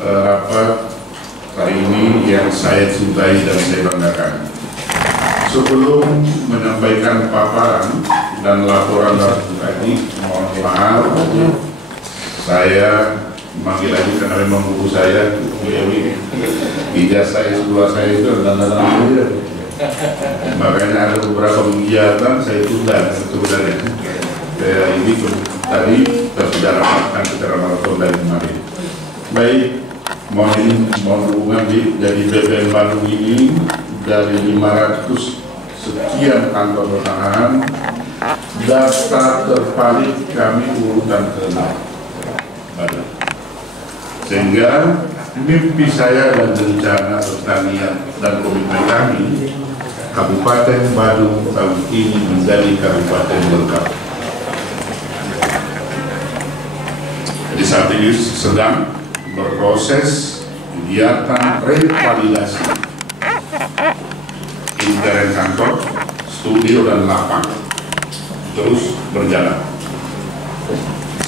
rapat hari ini yang saya cintai dan saya banggakan. Sebelum menyampaikan paparan dan laporan tadi, mohon maaf, saya memanggil lagi karena memang guru saya, Bu Ewi, ijazah S2 saya itu adalah makanya ada beberapa kegiatan saya tunda sebenarnya. Ini tadi sudah rapatkan secara maraton dari kemarin. Baik, mohon dukungan dari BPN Bandung ini dari 500 sekian kantor pertahanan, data terpalit kami urutan ke-6 Bandung. Sehingga mimpi saya dan rencana pertanian dan komitmen kami, Kabupaten Badung tahun ini menjadi kabupaten lengkap. Jadi saat ini sedang berproses kegiatan revalidasi intern kantor, studio dan lapangan terus berjalan.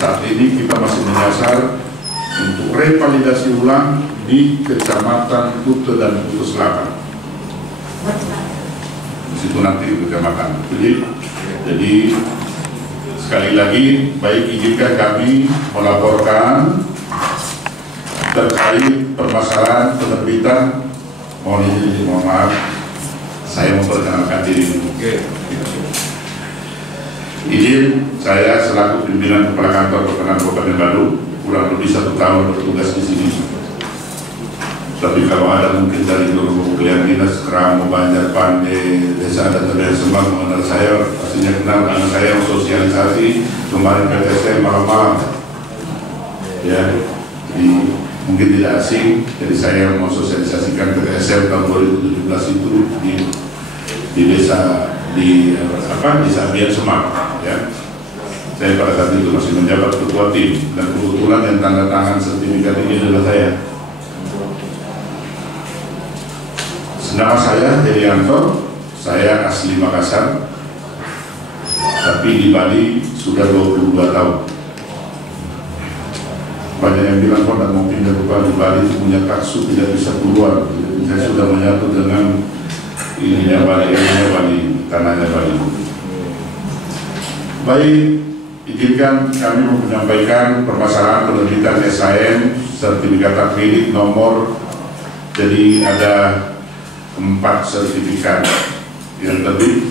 Saat ini kita masih menyasar untuk revalidasi ulang di Kecamatan Kute dan Kute Selatan. Di situ nanti kecamatan. Jadi sekali lagi, baik izinkan kami melaporkan terkait permasalahan penerbitan. Mohon izin, mohon maaf, saya memperkenalkan diri. Izin, saya selaku pimpinan Kepala Kantor Pertahanan Kabupaten Bandung, kurang lebih 1 tahun bertugas di sini. Tapi kalau ada mungkin dari seluruh pilihan dinas, Keramo, Banjar, Pande, Desa dan Terdaer Semang mengenal saya, pastinya kenal karena saya sosialisasi kemarin PTSM malam-malam. Ya, jadi mungkin tidak asing, jadi saya mau sosialisasikan PTSM tahun 2017 itu di desa Desa Abian Semang. Ya. Saya pada saat itu masih menjabat ketua tim dan kebetulan yang tanda tangan sertifikat ini adalah saya. Nama saya Herianto, saya asli Makassar, tapi di Bali sudah 22 tahun. Banyak yang bilang kok tidak mau pindah ke Bali itu punya taksu tidak bisa keluar. Jadi saya sudah menyatu dengan ininya Bali, tanahnya Bali. Baik, izinkan kami menyampaikan permasalahan penerbitan SHM sertifikat akrilik nomor. Jadi ada 4 sertifikat yang terbit.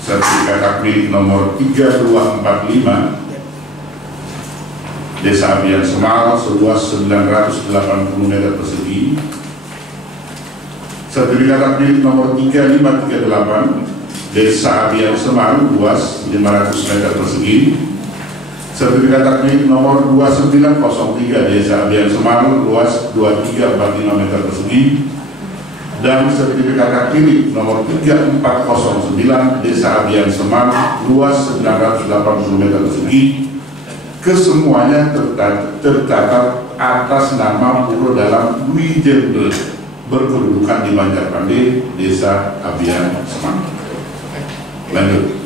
Sertifikat akrilik nomor 3245 Desa Abian Semal seluas 980 meter persegi. Sertifikat akrilik nomor 3538 Desa Abian Semal luas 500 meter persegi. Sertifikat akrilik nomor 2903 Desa Abian Semal luas 2345 meter persegi. Dan sertifikat akrilik nomor 3409 Desa Abian Semal luas 980 meter persegi. Kesemuanya tercatat atas nama Puro Dalam Wijendel berkedudukan di Banjarpande, Desa Abian Semal. Lanjut.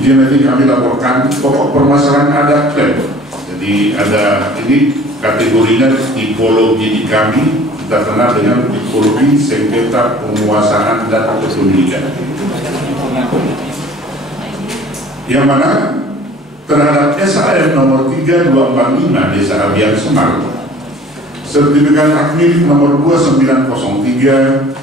Izin nanti kami laporkan pokok permasalahan ada klaim. Jadi ada ini kategorinya tipologi di kami. Kita kenal dengan tipologi sengketa penguasaan dan kepemilikan, yang mana terhadap SHM nomor 3245 Desa Abian Semal, sertifikat akrilik nomor 2903,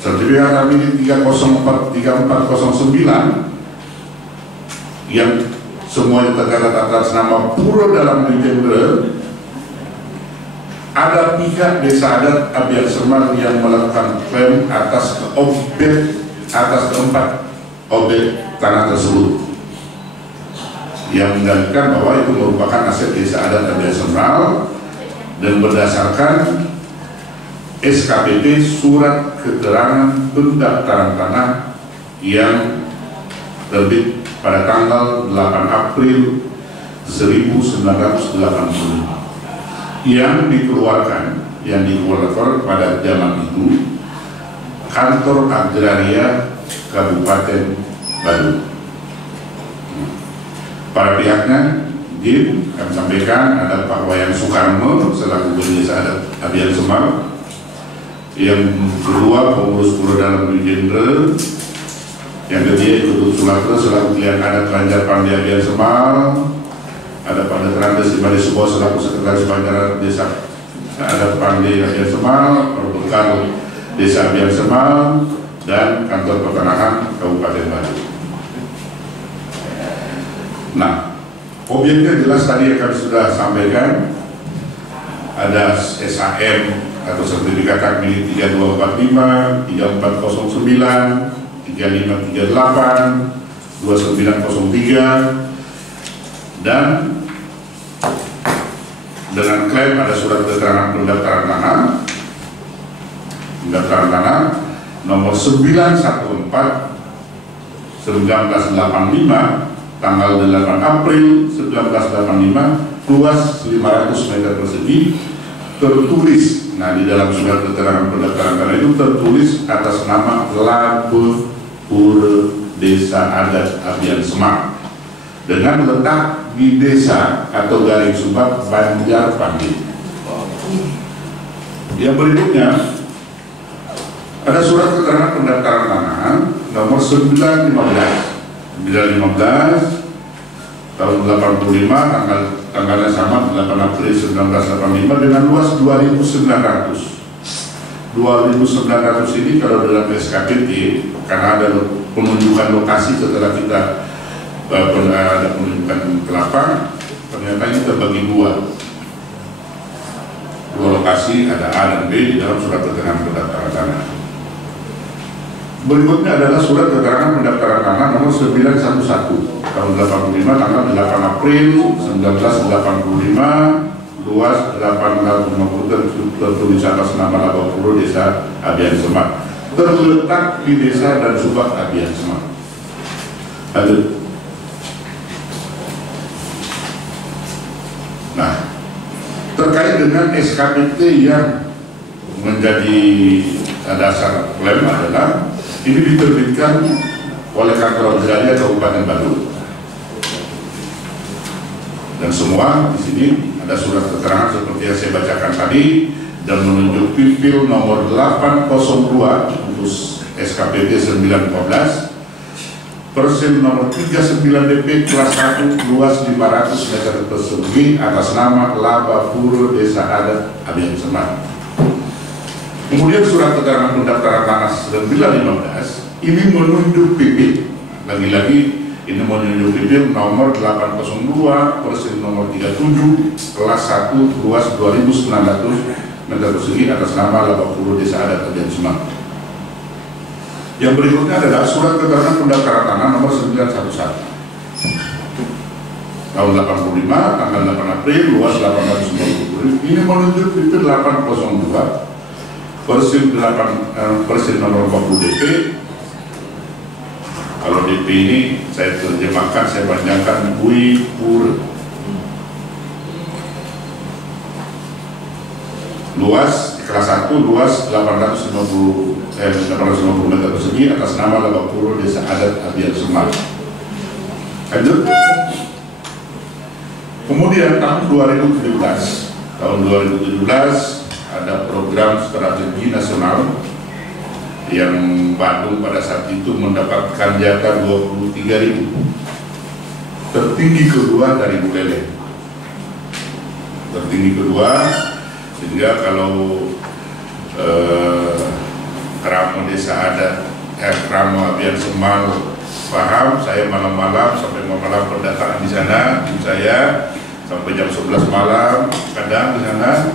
sertifikat akrilik 3409 yang semuanya tercatat atas nama Puro Dalam Wijendel. Ada pihak Desa Adat Abian Semal yang melakukan klaim atas keempat objek tanah tersebut, yang menggantikan bahwa itu merupakan aset Desa Adat Abian Semal dan berdasarkan SKPT surat keterangan pendaftaran tanah yang terbit pada tanggal 8 April 1985 yang dikeluarkan pada zaman itu Kantor Agraria Kabupaten Bandung. Para pihaknya izin kami sampaikan ada Pak Wayan Soekarno selaku Kepala Desa Adat Abian Semal, yang kedua pengurus Pura Dalam Jenderal, yang ketiga Ikut Sulatra selaku Pilihan Adat Lanjar Pandai Abian Semal, ada Pak Detranda Simade Subo selaku Sekretaris Banjaran Desa Adat Pandai Abian Semal, Perbekal Desa Abian Semal, dan Kantor Pertanahan Kabupaten Bandung. Nah, objeknya jelas tadi yang kami sudah sampaikan, ada SHM atau sertifikat hak milik 3245, 3409, 3538, 2903, dan dengan klaim ada surat keterangan pendaftaran tanah nomor 914 1985 tanggal 8 April 1985, luas 500 meter persegi, tertulis, nah di dalam surat keterangan pendaftaran tanah itu tertulis atas nama Labe Pura Desa Adat Abian Semal dengan letak di desa atau garing sumbat Banjar Pandai. Yang berikutnya ada surat keterangan pendaftaran tanah nomor 915 tahun 85, tanggalnya sama 8 April 1985 dengan luas 2.900 ini kalau dalam SKPT, karena ada penunjukan lokasi setelah kita ada penunjukan ke lapang, ternyata ini terbagi dua lokasi, ada A dan B di dalam surat keterangan pendaftaran tanah. Berikutnya adalah surat keterangan pendaftaran tanah nomor 911 tahun 85 tanggal 8 April 1985, luas 850 tertulis atas nama Labe Pura Desa Abian Semal, terletak di desa dan subak Abian Semal. Lanjut. Nah, terkait dengan SKPT yang menjadi dasar klaim adalah ini diterbitkan oleh Kantor Agraria Kabupaten Bandung, dan semua di sini ada surat keterangan seperti yang saya bacakan tadi dan menunjuk pipil nomor 802 untuk SKPT 915 persen nomor 39 DP kelas 1 luas 500 meter persegi atas nama Labe Pura Desa Adat Abian Semal. Kemudian surat keterangan pendaftaran tanah 915 ini menunjuk pipil, lagi-lagi ini menunjuk pipil nomor 802 persen nomor 37 kelas 1 luas 2.900 meter persegi atas nama Labe Pura Desa Adat Abian Semal. Yang berikutnya adalah surat keterangan pendaftaran tanah nomor 911 tahun 85 tanggal 8 April luas 890. Ini menunjuk pipil 802 persen nomor 40 DP. Kalau DP ini saya terjemahkan, saya panjangkan Bui Pura. Luas kelas 1 luas 850 meter persegi atas nama Labe Pura Desa Adat Abian Semal. Lanjut. Kemudian tahun 2017 ada program strategi nasional yang Bandung pada saat itu mendapatkan jatah 23.000, tertinggi kedua dari Buleleng, tertinggi kedua, sehingga kalau Ramo Desa Adat Ramo Abian Semal paham, saya malam-malam sampai malam pendataan di sana, tim saya sampai jam 11 malam kadang di sana.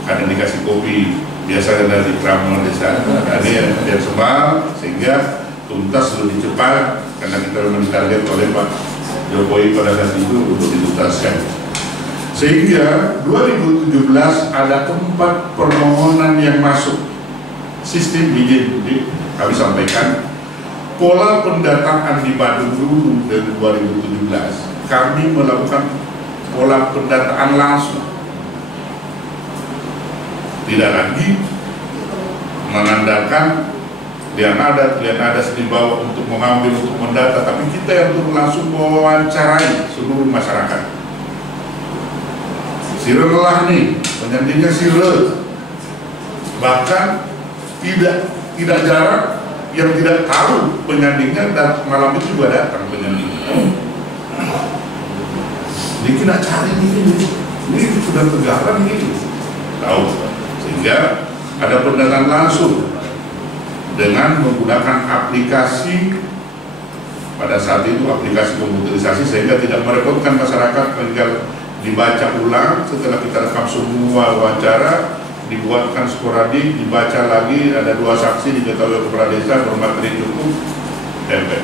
Ada dikasih kopi biasa dari Ramo Desa Abian Semal, sehingga tuntas lebih cepat karena kita mentarget oleh Pak Jokowi pada saat itu untuk dituntaskan. Sehingga 2017 ada 4 permohonan yang masuk sistem izin. Kami sampaikan pola pendataan di Bandung dulu dari 2017 kami melakukan pola pendataan langsung, tidak lagi mengandalkan klien adat dibawa untuk mengambil, untuk mendata, tapi kita yang turun langsung mewawancarai seluruh masyarakat. Sire lelah nih, penyandingnya sire. Bahkan tidak jarang yang tidak tahu penyandingnya dan malam itu juga datang penyandingnya. Jadi kita cari ini sudah tegaran ini, tahu, sehingga ada pendataan langsung dengan menggunakan aplikasi. Pada saat itu aplikasi komputerisasi, sehingga tidak merepotkan masyarakat, tinggal dibaca ulang setelah kita rekam semua wawancara, dibuatkan sporadik, dibaca lagi, ada 2 saksi diketahui kepala desa bermateri cukup, tempel.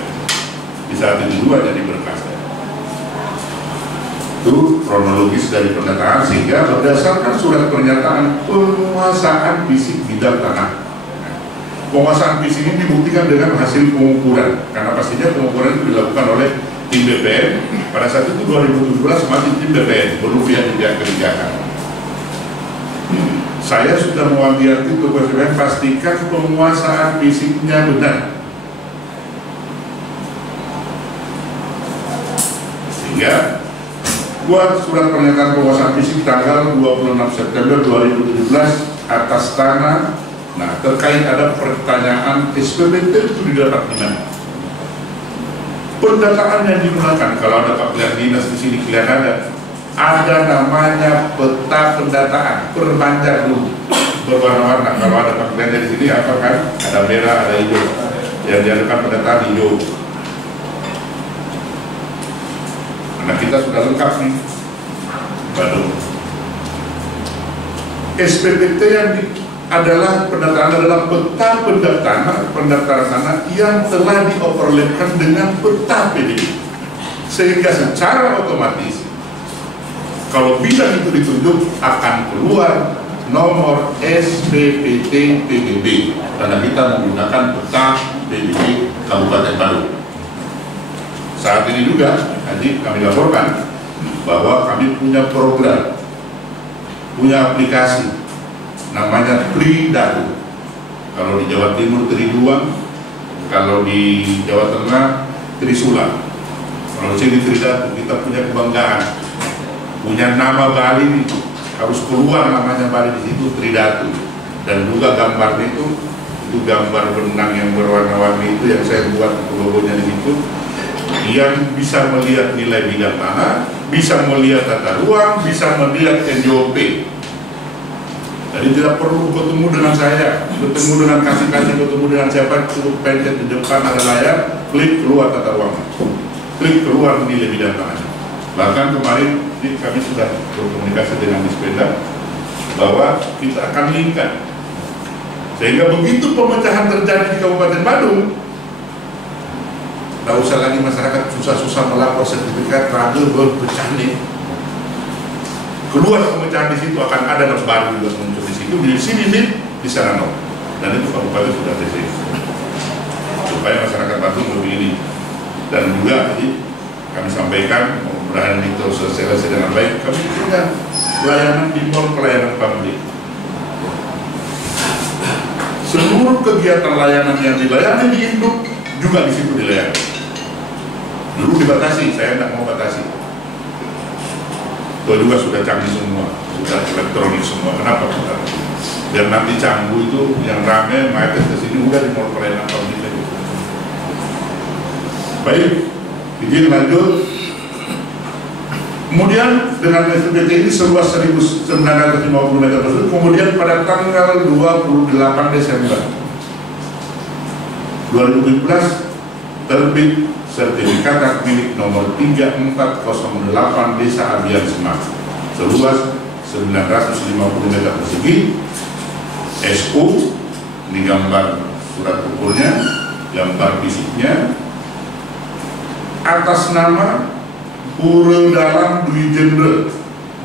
Di saat itu juga jadi berkas. Itu kronologis dari pendataan, sehingga berdasarkan surat pernyataan penguasaan fisik bidang tanah. Penguasaan fisik ini dibuktikan dengan hasil pengukuran, karena pastinya pengukuran itu dilakukan oleh tim BPN. Pada saat itu 2017 masih tim BPN, belum pihak kebijakan. Saya sudah mewanti-wanti ke BPN, pastikan penguasaan fisiknya benar, sehingga buat surat pernyataan penguasaan fisik tanggal 26 September 2017 atas tanah. Nah, terkait ada pertanyaan SPPT itu didapat di mana? Pendataan yang digunakan, kalau ada panggilan dinas di sini kalian ada namanya peta pendataan perpanjang dulu berwarna-warna. Kalau ada panggilan di sini apa kan? Ada merah, ada hijau. Yang diadakan pendataan hijau. Nah, kita sudah lengkap nih. Badung. SPPT yang adalah pendataan adalah peta pendaftaran tanah yang telah dioverlapkan dengan peta PDB, sehingga secara otomatis kalau bidang itu ditunjuk akan keluar nomor SPPT PBB, karena kita menggunakan peta PBB Kabupaten Badung. Saat ini juga nanti kami laporkan bahwa kami punya program, punya aplikasi namanya Tridatu. Kalau di Jawa Timur Triduang, kalau di Jawa Tengah Trisula. Kalau di sini Tridatu, kita punya kebanggaan, punya nama Bali itu harus keluar namanya Bali di situ, Tridatu. Dan juga gambarnya itu gambar benang yang berwarna-warni itu yang saya buat logonya di situ, yang bisa melihat nilai bidang tanah, bisa melihat tata ruang, bisa melihat NJOP. Jadi tidak perlu ketemu dengan saya, ketemu dengan kasih-kasih, ketemu dengan siapa, cukup pencet di depan ada layar, klik keluar tata ruang, klik keluar nilai bidang tanah. Bahkan kemarin kami sudah berkomunikasi dengan Dispenda bahwa kita akan linkkan, sehingga begitu pemecahan terjadi di Kabupaten Badung, tidak usah lagi masyarakat susah-susah melapor sertifikat ragu berpecah nih. Keluar pemecahan di situ akan ada baru juga muncul di situ, di sini nih, di sana no. Dan itu kabupaten sudah TC, supaya masyarakat Badung lebih ini. Dan juga kami sampaikan, mudah-mudahan itu selesai dengan baik. Kami punya pelayanan di mall, pelayanan publik. Seluruh kegiatan layanan yang dilayani di induk juga di situ dilayani. Dulu dibatasi, saya tidak mau batasi. Itu juga sudah canggih semua, sudah elektronik semua. Kenapa? Biar nanti Canggu itu yang rame, main ke sini udah di mall pelayanan publik. Baik, izin lanjut. Kemudian dengan SPPT ini seluas 1.950 meter tersebut, kemudian pada tanggal 28 Desember 2017 terbit sertifikat hak milik nomor 3408 Desa Abian Semak seluas 950 meter persegi. SU, ini gambar surat ukurnya, gambar fisiknya, atas nama Pura Dalam Dwi Jenderal,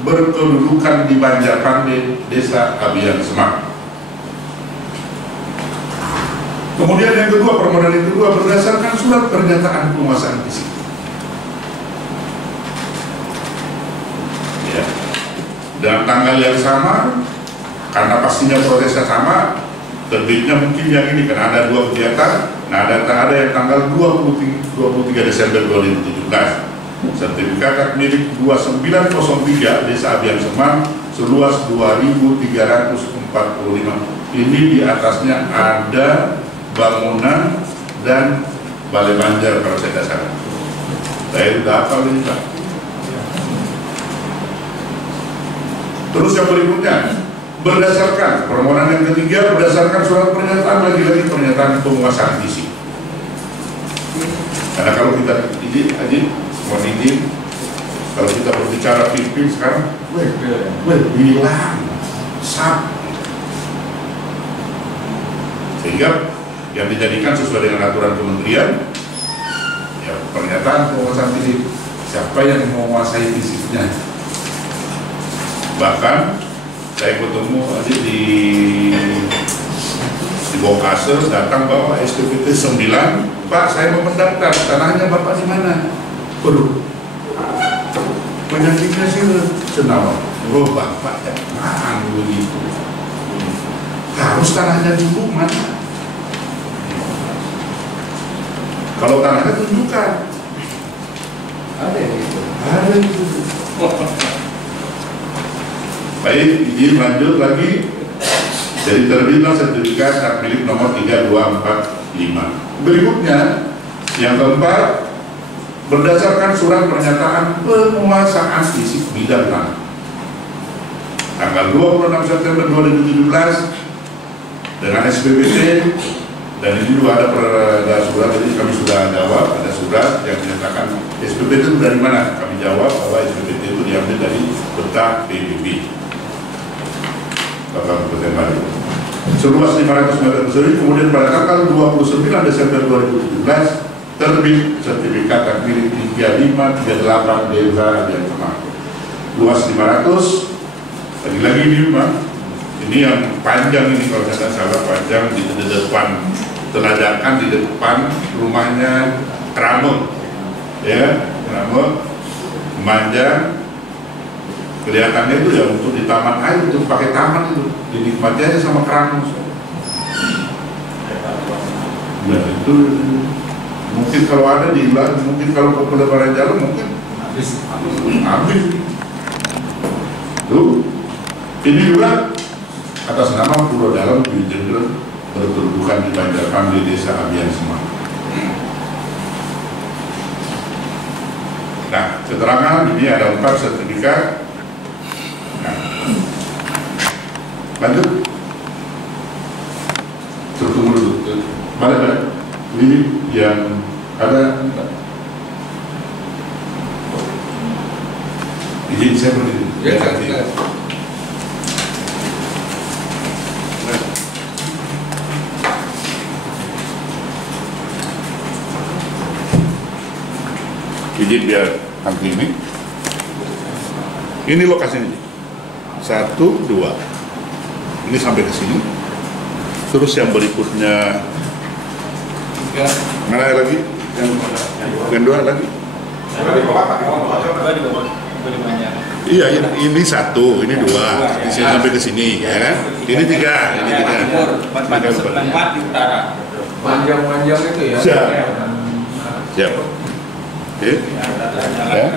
berkedudukan di Banjarpande, Desa Abian Semak. Kemudian yang kedua, permodalan yang kedua berdasarkan surat pernyataan penguasaan fisik. Ya. Dan tanggal yang sama, karena pastinya prosesnya sama, Terbitnya mungkin yang ini karena ada 2 kegiatan. Nah, ada yang tanggal 23 Desember 2017. Sertifikat hak milik 2903 Desa Abian Semang seluas 2.345. Ini di atasnya ada bangunan dan balai banjar kalau saya dasar. Saya udah hafal ini Pak. Terus yang berikutnya, berdasarkan permohonan yang ketiga, berdasarkan surat pernyataan, lagi-lagi pernyataan penguasaan fisik. Karena kalau kita mohon izin, kalau kita berbicara pimpin sekarang, bilang sab, sehingga yang dijadikan sesuai dengan aturan kementerian, ya pernyataan penguasaan fisik. Siapa yang menguasai fisiknya? Bahkan saya ketemu di Bokase, datang bawa SPPT 9, Pak saya mau mendaftar, tanahnya Bapak di mana? Waduh, penyakitnya sih Senawa. Oh Bapak jangan begitu, harus tanahnya dulu mana? Kalau tanahnya tunjukkan. Ada itu. Ada itu. Baik, izin lanjut lagi. Jadi terbitlah sertifikat hak milik nomor 3245. Berikutnya, yang keempat, berdasarkan surat pernyataan penguasaan fisik bidang tanah tanggal 26 September 2017 dengan SPPT, dan ini juga ada surat, jadi kami sudah jawab, ada surat yang menyatakan SPPT itu dari mana? Kami jawab bahwa SPPT itu diambil dari peta PBB Bapak Kabupaten Bali seluas 500 meter persegi. Kemudian pada tanggal 29 Desember 2017 terbit sertifikat hak milik 3538 Desa Abian Semang luas 500. Lagi-lagi ini Pak, ini yang panjang ini kalau saya tidak salah, panjang di depan Teladakan, di depan rumahnya Krame, ya Krame, panjang. Kelihatannya itu ya untuk di taman air, untuk pakai taman itu dinikmati aja sama Krame. Nah itu mungkin kalau ada di Ilang, mungkin kalau ke pelebaran jalan mungkin habis. Tuh, ini juga atas nama Pulau Dalam Wijendra berkedudukan di Banjarpan di Desa Abian Semang. Nah, keterangan ini ada 4 sertifikat. Nah, lanjut. Tunggu dulu. Balik. Ini yang ada. Izin saya berdiri. Ya, izin biar nanti ini lokasinya 1, 2 ini sampai ke sini, terus yang berikutnya mana lagi yang 2 lagi iya ini 1, ini 2 di sini sampai ke sini ya kan, ini 3 ini 3 4 di utara panjang-panjang itu ya siap. Oke. Ya.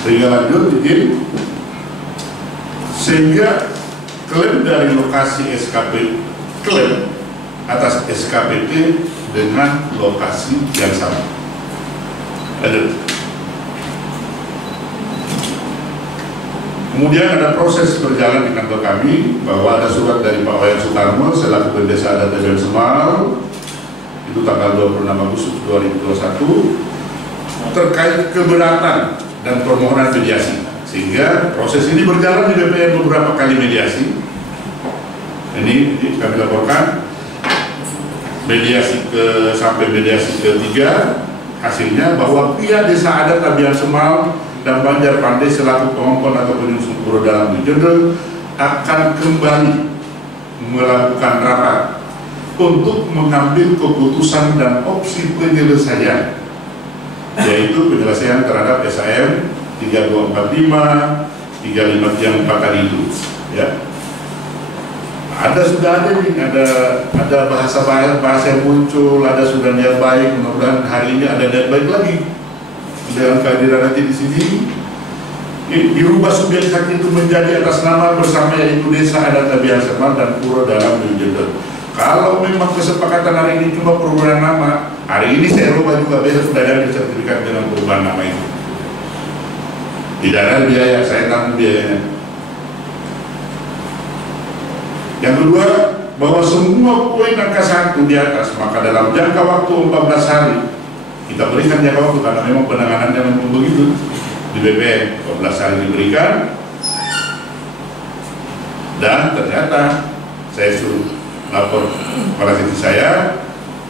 Sehingga lanjut izin, sehingga klaim dari lokasi SKP, klaim atas SKPT dengan lokasi yang sama. Lanjut. Kemudian ada proses berjalan di kantor kami bahwa ada surat dari Pak Wayan Sutarmo selaku Pendesa Adat Abian Semang itu tanggal 26 Agustus 2021 terkait keberatan dan permohonan mediasi, sehingga proses ini berjalan di DPR beberapa kali mediasi. Ini kami laporkan mediasi sampai mediasi ketiga, hasilnya bahwa pihak Desa Adat Abian Semang dan Banjar Pandai selaku pengongkon atau penyusun Pulau Dalam Wijendra akan kembali melakukan rapat untuk mengambil keputusan dan opsi penyelesaian, yaitu penyelesaian terhadap SAM 3245, 35 yang 4 hari itu, ya. Sudah ada nih, ada bahasa yang muncul, ada sudah niat baik. Mudah-mudahan hari ini ada niat baik lagi dengan kehadiran nanti di sini. Dirubah subjek hak itu menjadi atas nama bersama, yaitu Desa Adat Abian Semal dan Pura dalam New Jersey. Kalau memang kesepakatan hari ini cuma perubahan nama, hari ini saya rubah juga, besok sudah ada sertifikat dengan perubahan nama itu. Tidak ada biaya, saya tanggung biayanya. Yang kedua, bahwa semua poin angka 1 di atas, maka dalam jangka waktu 14 hari kita berikan jangka waktu, karena memang penanganannya memang begitu di BPN, 14 hari diberikan. Dan ternyata saya suruh lapor kepala divisi saya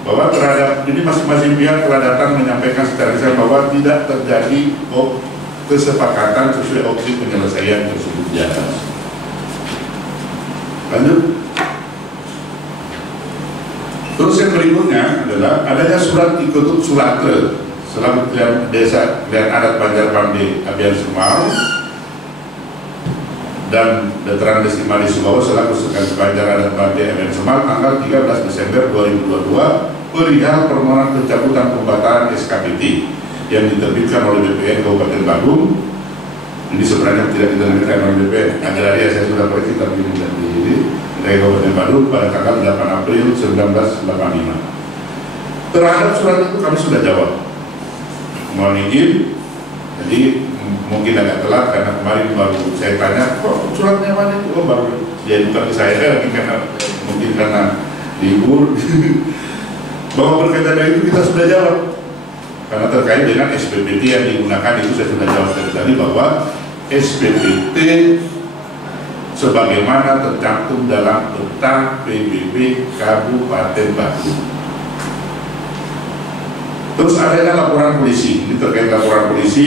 bahwa terhadap ini masing-masing pihak telah datang menyampaikan secara lisan bahwa tidak terjadi kesepakatan sesuai opsi penyelesaian tersebut di atas. Lanjut. Terus yang berikutnya adalah adanya surat Ikutut Sulatre selaku Desa dan Adat Banjarpande Abian Semal dan Veteran Desi Mali Subawa selaku Sekretaris Banjar Adat Bande Abian Semal tanggal 13 Desember 2022 perihal permohonan pencabutan pembatalan SKPT yang diterbitkan oleh BPN Kabupaten Bandung. Ini sebenarnya tidak diterbitkan oleh BPN Agraria, saya sudah koreksi tapi ini dari Kabupaten Bandung pada tanggal 8 April 1985. Terhadap surat itu kami sudah jawab. Mohon izin, jadi mungkin agak telat karena kemarin baru saya tanya, kok suratnya mana itu? Oh baru, ya bukan ke saya lagi mungkin karena libur. Bahwa berkaitan dengan itu kita sudah jawab. Karena terkait dengan SPPT yang digunakan itu saya sudah jawab tadi bahwa SPPT sebagaimana tercantum dalam peta PBB Kabupaten Bandung. Terus adanya laporan polisi, ini terkait laporan polisi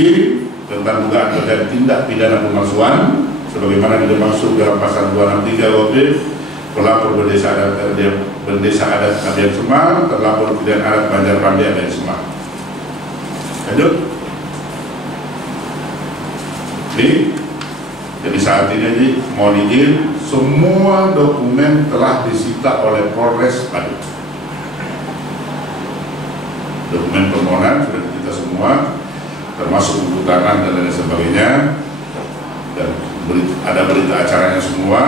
tentang dugaan terjadi tindak pidana pemalsuan sebagaimana dimaksud dalam pasal 263 WP. Pelapor berdesa adat Abian Semal, terlapor pidana adat Banjarpande Abian Semal. Lanjut. Jadi saat ini mohon izin, semua dokumen telah disita oleh Polres Bandung. Dokumen permohonan sudah disita semua, termasuk buku tangan dan lain sebagainya, dan ada berita acaranya semua,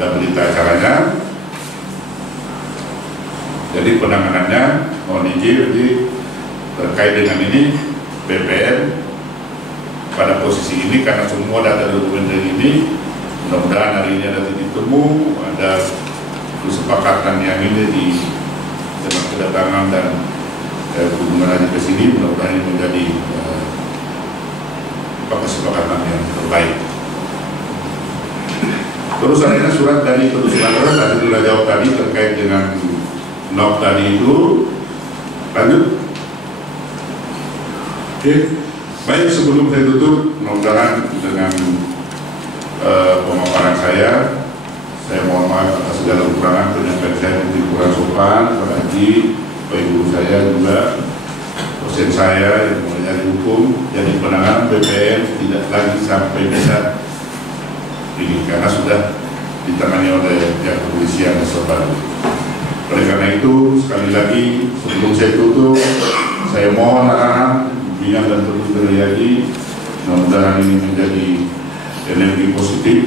ada berita acaranya. Jadi penanganannya mohon izin, jadi terkait dengan ini BPN pada posisi ini karena semua data dokumen ini, mudah-mudahan hari ini ada titik temu, ada kesepakatan yang ini di dengan kedatangan dan kunjungan ke sini, mudah-mudahan ini menjadi kesepakatan yang terbaik. Terus adanya surat dari Ikutut Sulatre, tadi sudah jawab tadi terkait dengan NOK tadi itu. Lanjut. Oke. Baik, sebelum saya tutup, mudah-mudahan dengan pemaparan saya mohon maaf atas segala kekurangan, penyampaian saya mungkin kurang sopan, apalagi Bapak Ibu saya juga, dosen saya yang mengajar hukum, jadi penanganan BPN tidak lagi sampai bisa ini karena sudah ditangani oleh pihak kepolisian Bandung. Oleh karena itu, sekali lagi sebelum saya tutup, saya mohon arahan bimbingan dan terus terjadi, mudah-mudahan ini menjadi energi positif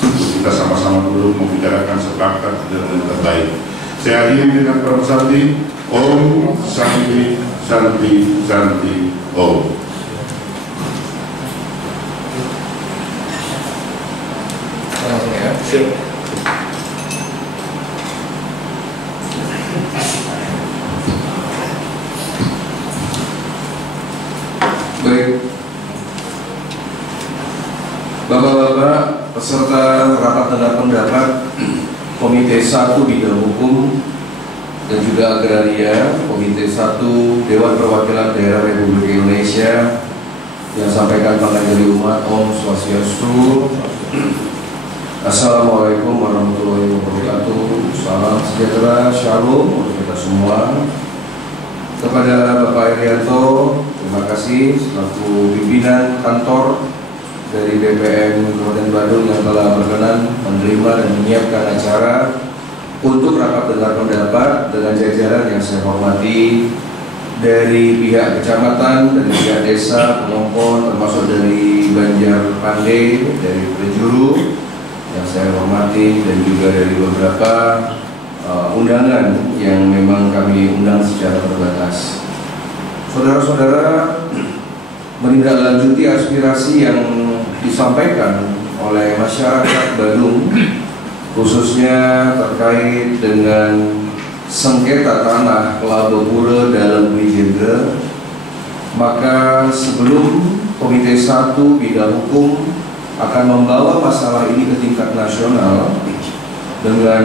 untuk kita sama-sama dulu membicarakan sepakat dan yang terbaik. Saya akhiri dengan permasalahan Om Santi Santi Santi Om. Baik, Bapak-bapak peserta rapat dengar pendapat Komite 1 Bidang Hukum dan juga Agraria, Komite 1 Dewan Perwakilan Daerah Republik Indonesia, yang sampaikan panggilan dari umat, Om Swastiastu. Assalamualaikum warahmatullahi wabarakatuh. Salam sejahtera, shalom untuk kita semua. Kepada Bapak Irianto, terima kasih selaku pimpinan kantor dari BPN Kabupaten Bandung yang telah berkenan menerima dan menyiapkan acara untuk rapat dengar pendapat dengan jajaran yang saya hormati, dari pihak kecamatan, dari pihak desa, Pengompon, termasuk dari Banjar Pandey, dari penjuru yang saya hormati, dan juga dari beberapa undangan yang memang kami undang secara terbatas. Saudara-saudara, menindaklanjuti aspirasi yang disampaikan oleh masyarakat Bandung, khususnya terkait dengan sengketa tanah Laba Pura dalam Wijendra, maka sebelum Komite 1 Bidang Hukum akan membawa masalah ini ke tingkat nasional dengan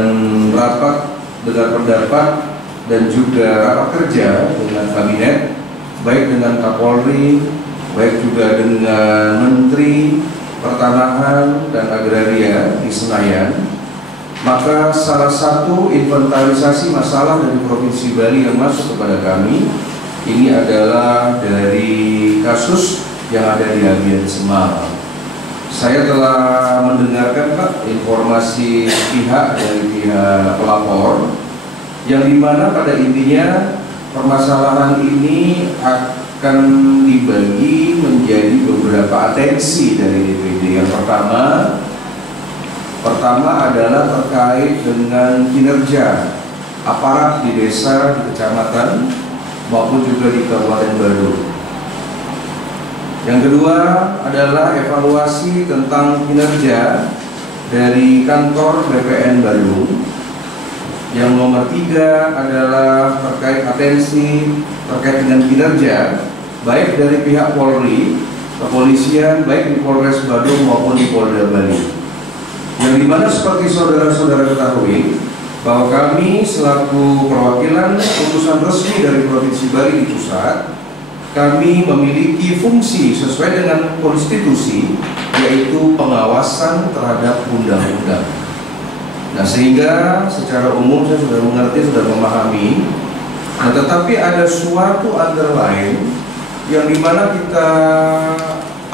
rapat dengar pendapat dan juga rapat kerja dengan kabinet, baik dengan Kapolri, baik juga dengan Menteri Pertanahan dan Agraria di Senayan, maka salah satu inventarisasi masalah dari Provinsi Bali yang masuk kepada kami ini adalah dari kasus yang ada di Abian Semal. Saya telah mendengarkan Pak informasi pihak dari pihak pelapor, yang dimana pada intinya permasalahan ini akan dibagi menjadi beberapa atensi dari DPD. Yang pertama adalah terkait dengan kinerja aparat di desa, di kecamatan, maupun juga di Kabupaten Bandung. Yang kedua adalah evaluasi tentang kinerja dari kantor BPN Bandung. Yang nomor 3 adalah terkait atensi terkait dengan kinerja baik dari pihak Polri, kepolisian, baik di Polres Bandung maupun di Polda Bali. Yang dimana seperti saudara-saudara ketahui bahwa kami selaku perwakilan utusan resmi dari Provinsi Bali di pusat, kami memiliki fungsi sesuai dengan konstitusi, yaitu pengawasan terhadap undang-undang. Nah, sehingga secara umum saya sudah mengerti, sudah memahami. Nah, tetapi ada suatu underline yang dimana kita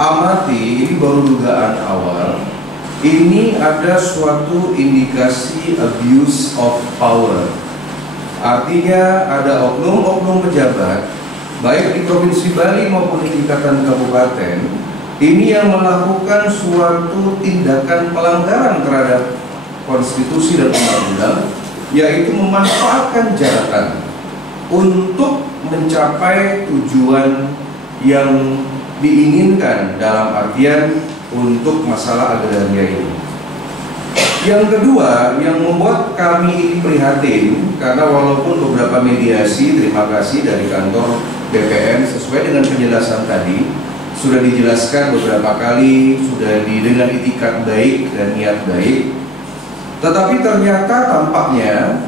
amati, ini baru dugaan awal. Ini ada suatu indikasi abuse of power. Artinya ada oknum-oknum pejabat baik di Provinsi Bali maupun di tingkatan kabupaten ini yang melakukan suatu tindakan pelanggaran terhadap konstitusi dan undang-undang, yaitu memanfaatkan jabatan untuk mencapai tujuan yang diinginkan dalam artian untuk masalah agraria ini. Yang kedua yang membuat kami ini prihatin, karena walaupun beberapa mediasi, terima kasih dari kantor BPN sesuai dengan penjelasan tadi sudah dijelaskan beberapa kali, sudah dengan itikat baik dan niat baik, tetapi ternyata tampaknya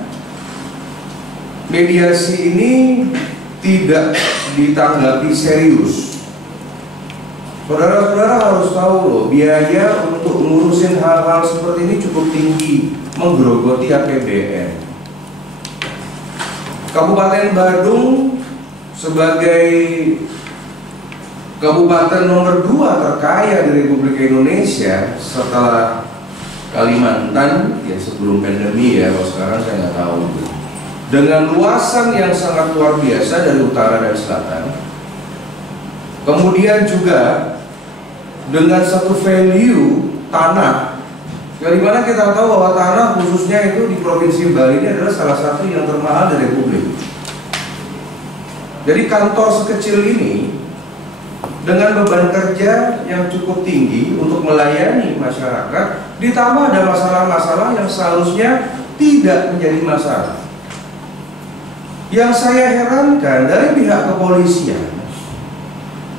mediasi ini tidak ditanggapi serius. Saudara-saudara harus tahu loh, biaya untuk ngurusin hal-hal seperti ini cukup tinggi, menggerogoti APBN. Kabupaten Bandung sebagai kabupaten nomor 2 terkaya di Republik Indonesia setelah Kalimantan, ya sebelum pandemi ya, kalau sekarang saya nggak tahu. Dengan luasan yang sangat luar biasa dari utara dan selatan, kemudian juga dengan satu value tanah, yang dimana kita tahu bahwa tanah khususnya itu di Provinsi Bali ini adalah salah satu yang termahal di Republik. Jadi kantor sekecil ini dengan beban kerja yang cukup tinggi untuk melayani masyarakat, ditambah ada masalah-masalah yang seharusnya tidak menjadi masalah. Yang saya herankan dari pihak kepolisian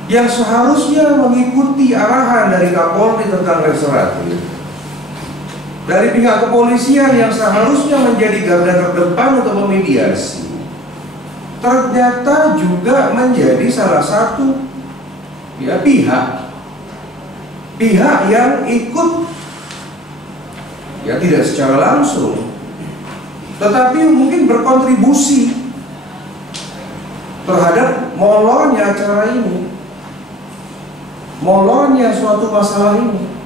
yang seharusnya mengikuti arahan dari Kapolri tentang restoratif, dari pihak kepolisian yang seharusnya menjadi garda terdepan untuk memediasi, ternyata juga menjadi salah satu pihak yang ikut ya tidak secara langsung, tetapi mungkin berkontribusi terhadap molornya acara ini, molornya suatu masalah ini.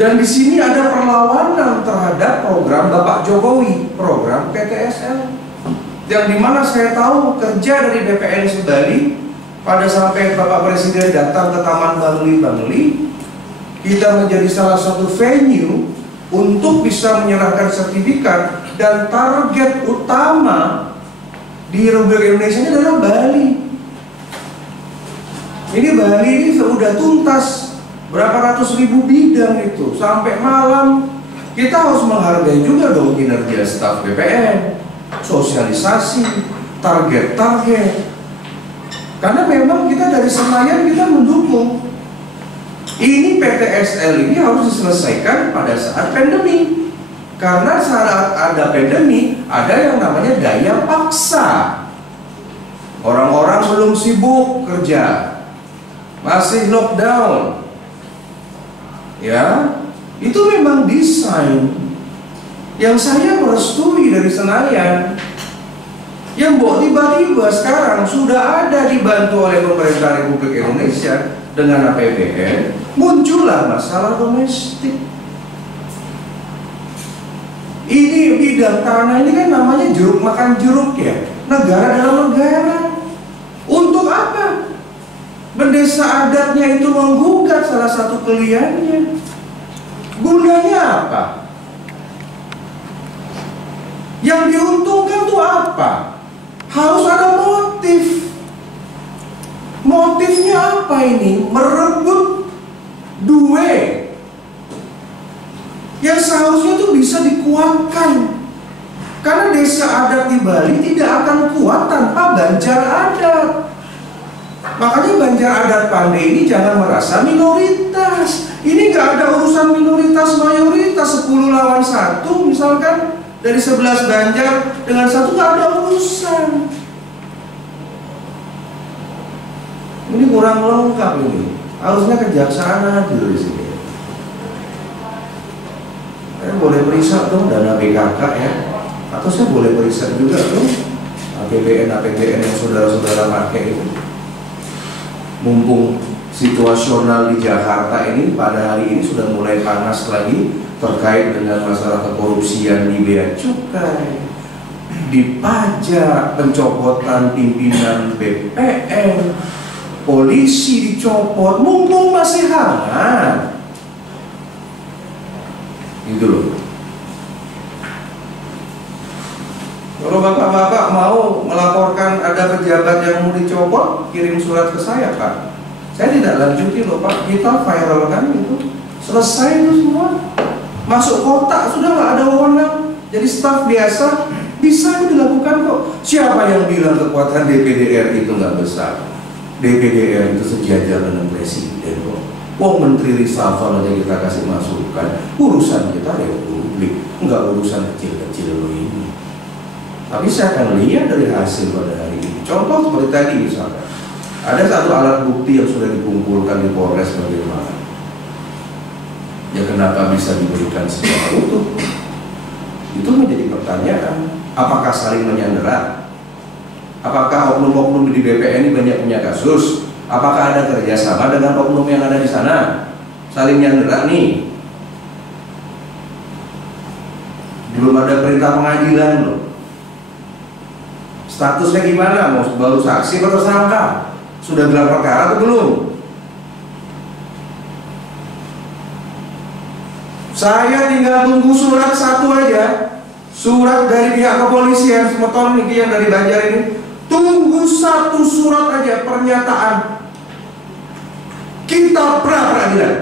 Dan di sini ada perlawanan terhadap program Bapak Jokowi, program PTSL, yang dimana saya tahu kerja dari BPN Bali pada sampai Bapak Presiden datang ke Taman Bangli, kita menjadi salah satu venue untuk bisa menyerahkan sertifikat, dan target utama di Republik Indonesia ini adalah Bali. Ini Bali ini sudah tuntas. Berapa ratus ribu bidang itu sampai malam. Kita harus menghargai juga dong kinerja staf BPN, sosialisasi, target-target. Karena memang kita dari Senayan kita mendukung. Ini PTSL ini harus diselesaikan pada saat pandemi. Karena saat ada pandemi, ada yang namanya daya paksa. Orang-orang belum sibuk kerja, masih lockdown. Ya, itu memang desain yang saya merestui dari Senayan. Yang tiba-tiba sekarang sudah ada dibantu oleh pemerintah Republik Indonesia dengan APBN, muncullah masalah domestik. Ini bidang tanah ini kan namanya jeruk makan jeruk ya, negara dalam negara. Untuk apa? Bendesa adatnya itu menggugat salah satu kliennya. Gunanya apa? Yang diuntungkan itu apa? Harus ada motif. Motifnya apa ini? Merebut duit yang seharusnya itu bisa dikuatkan. Karena desa adat di Bali tidak akan kuat tanpa Banjar adat. Makanya Banjar adat Pandai ini jangan merasa minoritas. Ini gak ada urusan minoritas mayoritas, 10 lawan 1 misalkan, dari 11 Banjar dengan 1 gak ada urusan. Ini kurang lengkap ini. Harusnya kejaksaan adil di sini. Saya boleh periksa dong dana PKK ya, atau saya boleh periksa juga dong APBN yang saudara-saudara pakai itu. Mumpung situasional di Jakarta ini pada hari ini sudah mulai panas lagi terkait dengan masalah kekorupsian di bea cukai, di pajak, pencopotan pimpinan BPN, polisi dicopot, mumpung masih hangat. Gitu loh. Kalau bapak-bapak mau melaporkan ada pejabat yang mau dicopot, kirim surat ke saya, Pak. Saya tidak lanjuti loh, Pak. Kita viralkan itu. Selesai itu semua. Masuk kotak sudah nggak ada wewenang. Jadi staf biasa bisa dilakukan kok. Siapa yang bilang kekuatan DPD RI itu nggak besar? DPD RI itu sejajar dengan presiden kok. Wong menteri reshuffle aja kita kasih masukan. Urusan kita republik, nggak urusan kecil-kecil loh ini. Tapi saya akan lihat dari hasil pada hari ini. Contoh seperti tadi misalkan, ada satu alat bukti yang sudah dikumpulkan di Polres bagaimana? Ya kenapa bisa diberikan secara utuh? Itu menjadi pertanyaan. Apakah saling menyandera? Apakah oknum-oknum di BPN ini banyak punya kasus? Apakah ada kerjasama dengan oknum yang ada di sana? Saling menyandera nih. Belum ada perintah pengadilan loh. Statusnya gimana? Mau baru saksi atau tersangka? Sudah gelar perkara atau belum? Saya tinggal tunggu surat satu aja. Surat dari pihak kepolisian Semeton ini yang dari Banjar ini. Tunggu satu surat aja pernyataan kita pra peradilan.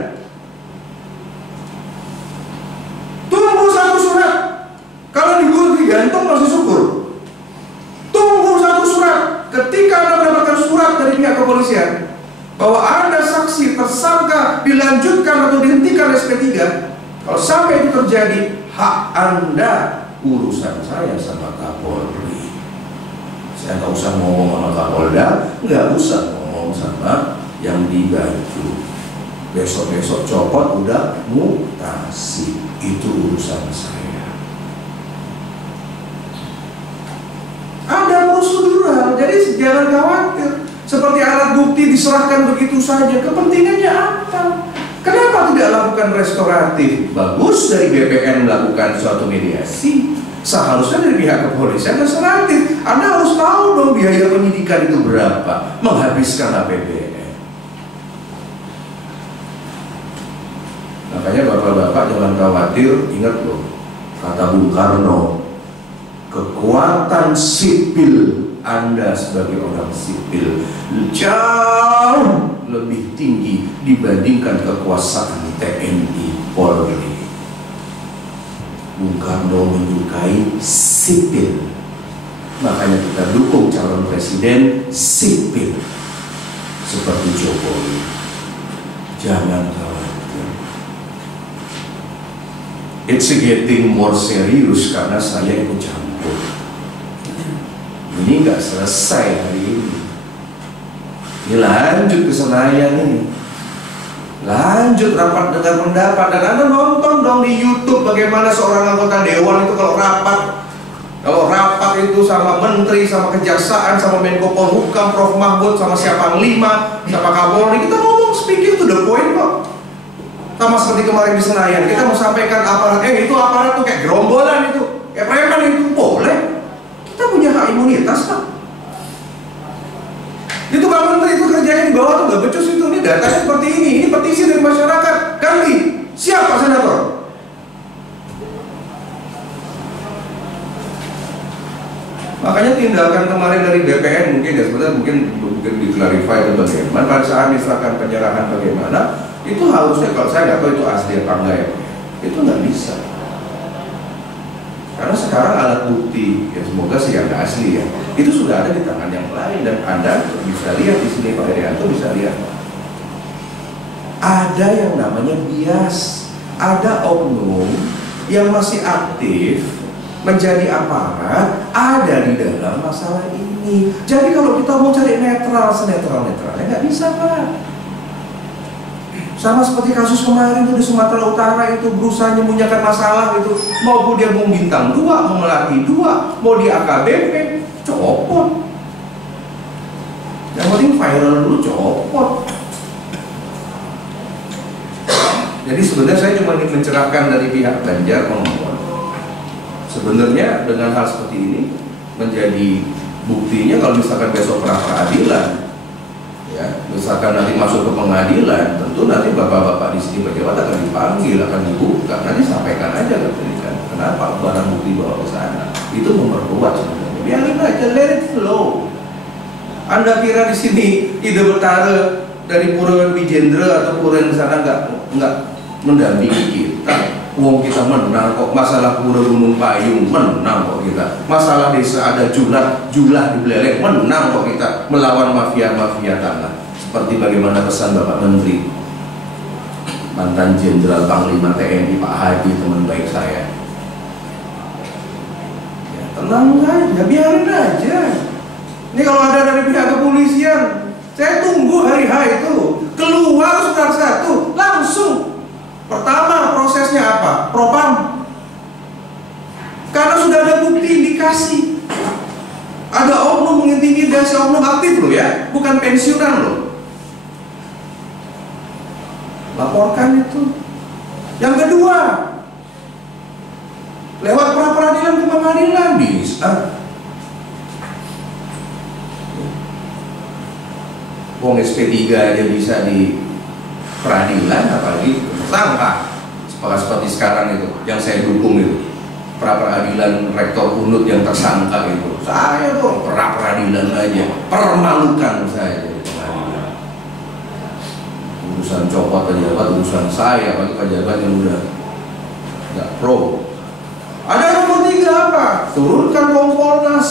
Tunggu satu surat. Kalau digantung masih syukur. Tunggu satu surat. Ketika Anda mendapatkan surat dari pihak kepolisian bahwa Anda saksi tersangka dilanjutkan atau dihentikan SP3, kalau sampai itu terjadi, hak Anda, urusan saya sama Kapolri. Saya nggak usah ngomong sama Kapolda, nggak usah ngomong sama yang dibantu. besok-besok copot udah mutasi. Itu urusan saya. Ada prosedural, jadi jangan khawatir. Seperti alat bukti diserahkan begitu saja, kepentingannya apa? Kenapa tidak lakukan restoratif? Bagus dari BPN melakukan suatu mediasi. Seharusnya dari pihak kepolisian restoratif. Anda harus tahu dong biaya penyidikan itu berapa, menghabiskan APBN. Makanya bapak-bapak jangan khawatir, ingat loh, kata Bung Karno, kekuatan sipil Anda sebagai orang sipil jauh lebih tinggi dibandingkan kekuasaan TNI Polri. Bung Karno menyukai sipil, makanya kita dukung calon presiden sipil seperti Jokowi. Jangan khawatir. It's getting more serious karena saya ikut campur. Ini nggak selesai hari ini. Ini lanjut ke Senayan ini. Lanjut rapat dengar pendapat. Dan Anda nonton dong di YouTube bagaimana seorang anggota dewan itu kalau rapat itu sama menteri, sama kejaksaan, sama Menko Polhukam, Prof Mahfud, sama siapa Panglima, sama Kapolri, kita ngomong speaking to the point kok. Sama seperti kemarin di Senayan, kita mau sampaikan aparat, itu aparat tuh kayak gerombolan itu, kayak preman itu, boleh. Kita punya hak imunitas Pak. Itu Pak Menteri itu kerjanya di bawah tuh gak becus itu, ini datanya seperti ini petisi dari masyarakat, ganti. Siapa senator? Makanya tindakan kemarin dari BPN mungkin ya sebenarnya mungkin diklarifikasi atau bagaimana pada saat misalkan penyerahan bagaimana itu harusnya, kalau saya nggak tahu itu asli apa enggak ya, itu nggak bisa karena sekarang alat bukti ya semoga sih yang nggak asli ya itu sudah ada di tangan yang lain dan Anda bisa lihat di sini Pak Herianto bisa lihat ada yang namanya bias, ada oknum yang masih aktif menjadi aparat ada di dalam masalah ini. Jadi kalau kita mau cari netral, senetral-netralnya nggak bisa Pak. Sama seperti kasus kemarin itu di Sumatera Utara itu berusaha menyembunyikan masalah itu, mau dia mau bintang 2, mau melatih 2, mau di AKBP, copot. Yang penting viral dulu copot. Jadi sebenarnya saya cuma ingin mencerahkan dari pihak Ganjar memohon. Sebenarnya dengan hal seperti ini menjadi buktinya kalau misalkan besok pra peradilan, ya, misalkan nanti masuk ke pengadilan, tentu nanti bapak-bapak di sini pejabat akan dipanggil, akan dibuka, nanti sampaikan aja ke penyidikan kenapa barang bukti bawa ke sana. Itu memperkuat sebenarnya. Biarin aja, let it flow. Anda kira di sini Ide Betara dari Pura Wijendra atau Pura di sana nggak mendampingi kita? Wong kita menang kok, masalah Pura Gunung Payung menang kok kita, masalah desa ada julah di Beleleng menang kok kita melawan mafia-mafia tanah. Seperti bagaimana pesan Bapak Menteri, mantan Jenderal Panglima TNI Pak Haji, teman baik saya. Ya, tenang aja, biarin aja. Ini kalau ada dari pihak kepolisian, saya tunggu hari H itu keluar surat 1 langsung. Pertama prosesnya apa? Propam. Karena sudah ada bukti indikasi. Ada oknum mengintimidasi, oknum aktif loh ya, bukan pensiunan loh. Laporkan itu. Yang kedua, lewat pra peradilan ke pengadilan bisa. Wong SP3 aja bisa di peradilan, apalagi tersangka seperti sekarang itu yang saya dukung itu pra peradilan rektor Unut yang tersangka itu, saya tuh pra peradilan aja, permalukan saya jadi pengadilan. Urusan copot pejabat urusan saya, bagi pejabat yang udah nggak pro. Ada nomor 3 apa? Turunkan Kompolnas,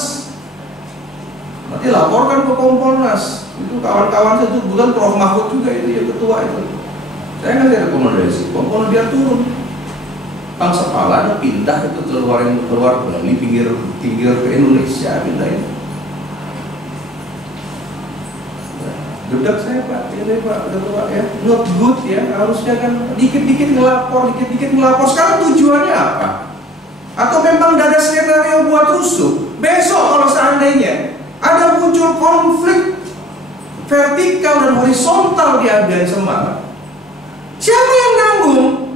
nanti laporkan ke Kompolnas. Itu kawan-kawan saya itu bukan Prof Mahfud juga itu ya ketua itu. Saya ngasih rekomendasi, Kompolnas biar turun. Bangsa Palanya pindah itu keluar Bali, pinggir ke Indonesia, pindah itu. Gedak saya Pak, ini Pak Ketua ya, not good ya, harusnya kan dikit-dikit ngelapor, sekarang tujuannya apa? Atau memang ada skenario buat rusuh? Besok kalau seandainya ada muncul konflik vertikal dan horizontal di Abian Semarang, siapa yang nanggung?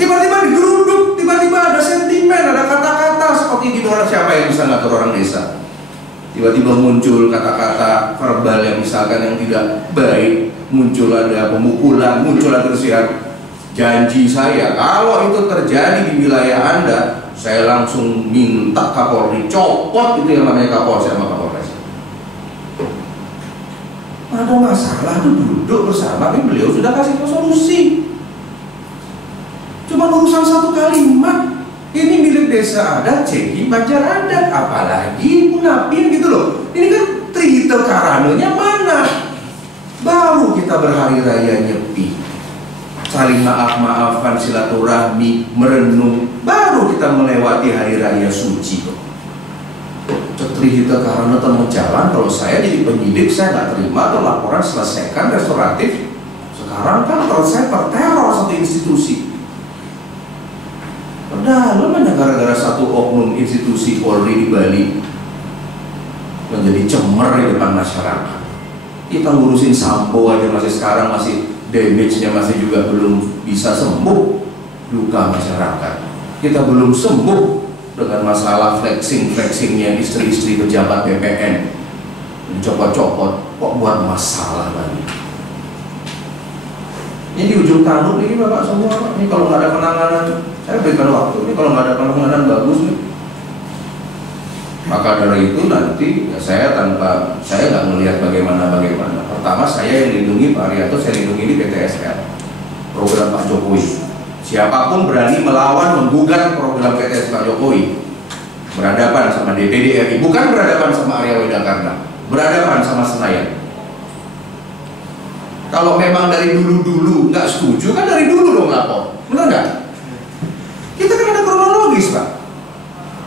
Tiba-tiba digeruduk, tiba-tiba ada sentimen, ada kata-kata seperti di luar, siapa yang bisa ngatur orang desa? Tiba-tiba muncul kata-kata verbal yang misalkan yang tidak baik, muncul ada pemukulan, muncul ada tersiar. Janji saya kalau itu terjadi di wilayah Anda, saya langsung minta Kapolri copot itu yang namanya Kapolsek sama Kapolres. Ada masalah tuh duduk bersama, tapi beliau sudah kasih solusi. Cuma urusan satu kalimat. Ini milik desa adat, ceki pacar adat, apalagi punapin gitu loh. Ini kan trite karanenya mana? Baru kita berhari raya Nyepi, saling maaf-maafan, silaturahmi, merenung, baru kita melewati hari raya suci. Trite karana temu jalan, kalau saya jadi penyidik saya nggak terima atau laporan selesaikan restoratif. Sekarang kan kalau saya terteror satu institusi. Padahal mana gara-gara satu oknum institusi Polri di Bali menjadi cemer di depan masyarakat. Kita ngurusin sampo aja masih sekarang masih damage-nya masih juga belum bisa sembuh luka masyarakat. Kita belum sembuh dengan masalah flexingnya istri-istri pejabat BPN dicopot-copot, kok buat masalah lagi. Ini di ujung tanduk ini Bapak semua, ini kalau nggak ada penanganan, saya berikan waktu, ini kalau nggak ada penanganan bagus nih. Maka dari itu nanti ya saya nggak melihat bagaimana. Pertama saya yang lindungi Pak Arianto, saya lindungi di PTSL, program Pak Jokowi. Siapapun berani melawan, menggugat program PTS Pak Jokowi, berhadapan sama DPD RI, bukan berhadapan sama Arya Widakarna, berhadapan sama Senayan. Kalau memang dari dulu nggak setuju, kan dari dulu dong lapor, benar nggak? Kita kan ada kronologis Pak.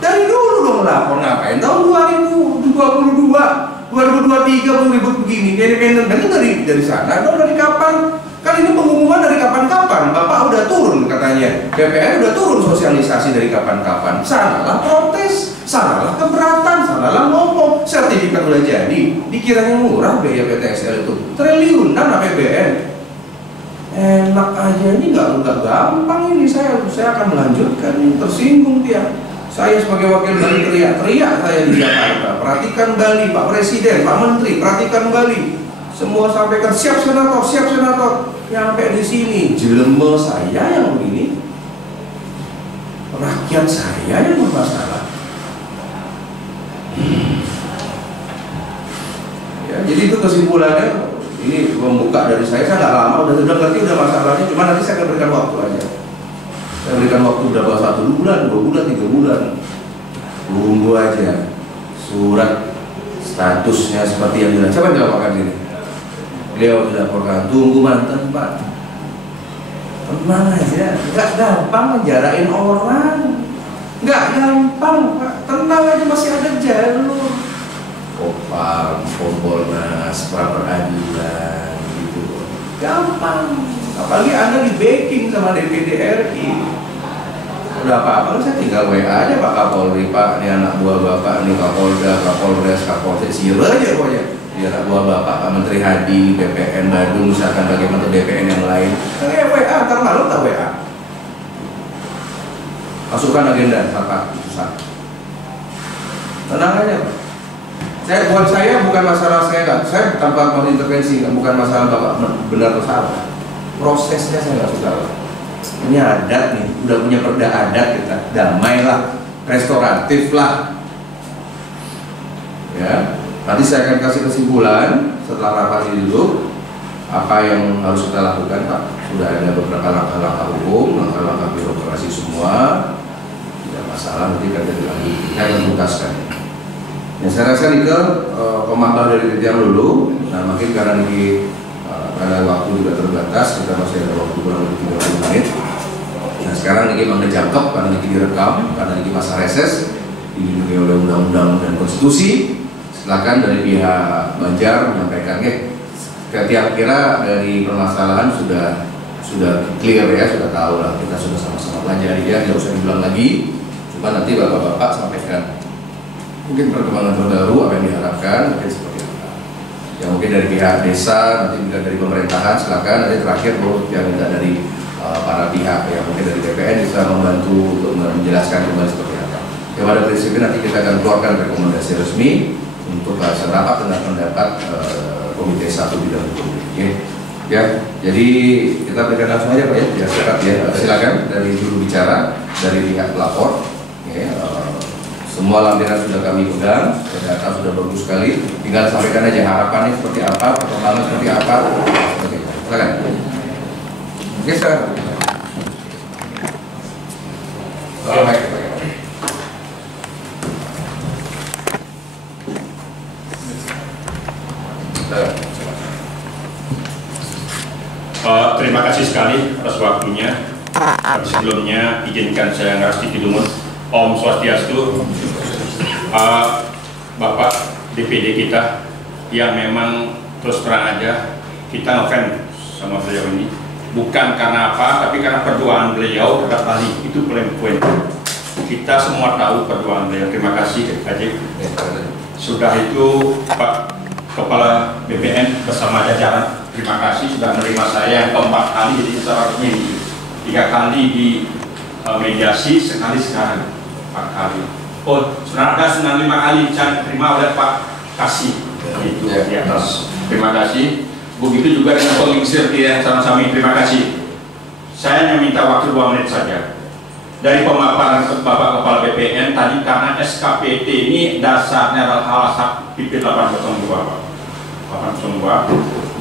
Dari dulu dong lapor, ngapain? Tahun 2022, 2023 belum ribut begini, independen. Dan dari sana, dong dari kapan? Kan ini pengumuman dari kapan-kapan. Bapak udah turun katanya, BPN udah turun sosialisasi dari kapan-kapan. Sanalah protes, sanalah keberatan, sanalah ngomong. Sertifikat udah jadi, dikiranya murah biaya PTSL itu triliunan APBN. Enak aja, ini nggak gampang ini. Saya akan melanjutkan, ini tersinggung dia. Saya sebagai wakil Bali teriak-teriak saya di Jakarta. Perhatikan Bali, Pak Presiden, Pak Menteri, perhatikan Bali. Semua sampaikan siap senator, siap senator. Nyampe di sini, jelema saya yang begini, rakyat saya yang bermasalah. Ya, jadi itu kesimpulannya. Ini membuka dari saya nggak lama, udah ngerti udah masalahnya. Cuma nanti saya akan berikan waktu aja. Saya berikan waktu berapa 1 bulan, 2 bulan, 3 bulan. Tunggu aja surat statusnya seperti yang dilakukan. Siapa yang dilaporkan ini? Beliau dilaporkan, tunggu mantan Pak. Tenang aja, nggak gampang menjarain orang, nggak gampang Pak. Tenang aja, masih ada jalur. Kopal, Kompolnas, pra peradilan, gitu. Gampang. Apalagi Anda di backing sama DPD RI. Udah apa-apa, saya tinggal WA aja Pak Kapolri, Pak, ini anak buah Bapak, ini Kapolda, Kapolres, Kapolsek, sira aja pokoknya. Dia anak buah Bapak, Pak Menteri Hadi, BPN Badung, misalkan bagaimana BPN yang lain. WA, ntar malu tak WA. Masukkan agenda, susah. Tenang aja Pak. Buat saya bukan masalah saya tanpa mau intervensi, bukan masalah Bapak benar atau salah. Prosesnya saya nggak suka. Ini adat nih, udah punya perda adat kita, damailah, restoratif lah. Ya, nanti saya akan kasih kesimpulan setelah rapat ini dulu apa yang harus kita lakukan Pak. Sudah ada beberapa langkah-langkah hukum, langkah-langkah birokrasi semua, tidak masalah, nanti kita lagi kita akan tuntaskan. Ya, saya rasa Nike pemantau dari Titian dulu. Nah, makin karena ini ada waktu juga terbatas, kita masih ada waktu kurang lebih 30 menit. Nah, sekarang Nike memang dijangkep karena Nike direkam, karena Nike masa reses, dilindungi oleh undang-undang dan konstitusi. silakan dari pihak Banjar menyampaikan. Kira-kira dari permasalahan sudah clear ya, sudah tahu lah, kita sudah sama-sama pelajari ya, tidak usah diulang lagi. Cuma nanti bapak-bapak sampaikan mungkin perkembangan terbaru apa yang diharapkan, mungkin seperti apa. Ya mungkin dari pihak desa, nanti juga dari pemerintahan silakan. Nanti terakhir yang minta dari para pihak ya, mungkin dari BPN bisa membantu untuk menjelaskan kembali seperti apa. Ya pada prinsipnya nanti kita akan keluarkan rekomendasi resmi untuk rapat dengan pendapat Komite 1 Bidang Hukum. Ya, jadi kita berikan langsung aja Pak ya, biar sekat ya. Silakan dari juru bicara, dari pihak pelapor. Ya, semua lampiran sudah kami pegang, data sudah bagus sekali. Tinggal sampaikan aja harapannya seperti apa, perkembangan seperti apa. Oke, silakan. Oke, silakan. Baik. Terima kasih sekali atas waktunya. Sebelumnya izinkan saya ngarasi Kidungun, Om Swastiastu, Bapak DPD kita yang memang terus terang aja kita ngefans sama beliau ini, bukan karena apa, tapi karena perjuangan beliau terhadap Bali itu poin. Kita semua tahu perjuangan beliau. Terima kasih Ajik. Sudah itu Pak Kepala BPN bersama jajaran, terima kasih sudah menerima saya yang keempat kali jadi secara resmi, 3 kali di mediasi, sekali sekarang 4 kali. Oh, sudah ada 95 kali diterima oleh Pak Kasih. Itu di atas. Terima kasih. Begitu juga dengan penginsir yang sama-sama. Terima kasih. Saya hanya minta waktu 2 menit saja. Dari pemaparan Bapak Kepala BPN tadi, karena SKPT ini dasarnya adalah hal PP 802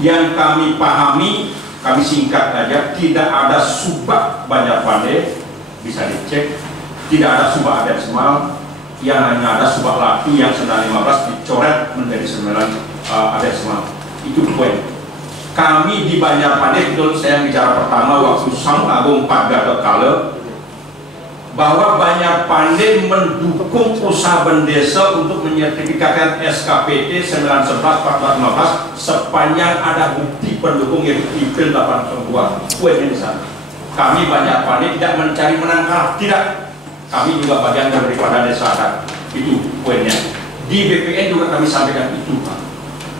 yang kami pahami, kami singkat aja, tidak ada subak Banjar Pandai, bisa dicek, tidak ada subak adat Semal, yang hanya ada subak laki yang 915 dicoret menjadi 9 adat Semal. Itu poin. Kami di Banjar Pandai, betul saya bicara pertama waktu Sang Agung Pak Gatot Kaler, bahwa Banjar Pandai mendukung usaha Bendesa untuk menyertifikatkan SKPT 911-1415 sepanjang ada bukti pendukung yaitu IPIL 802. Poinnya di sana. Kami Banjar Pandai tidak mencari menang kalah, tidak. Kami juga bagian daripada desa adat. Itu poinnya. Di BPN juga kami sampaikan itu, Pak.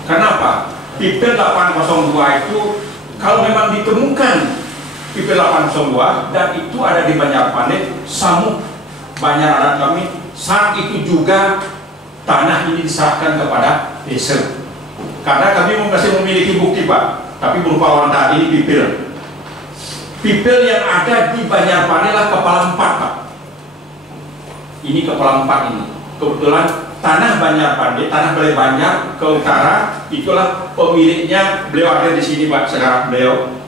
Kenapa? IPIL 802 itu kalau memang ditemukan IP 802 dan itu ada di Banjar Pandai, Samuk Banjar adat kami, saat itu juga tanah ini diserahkan kepada desa. Karena kami masih memiliki bukti Pak, tapi berupa wanita ini pipil. Pipil yang ada di Banjar Pandai lah kepala 4 Pak. Ini kepala 4 ini. Kebetulan tanah Banjar Pandai, tanah Balai Banjar ke utara, itulah pemiliknya. Beliau ada di sini Pak, sekarang beliau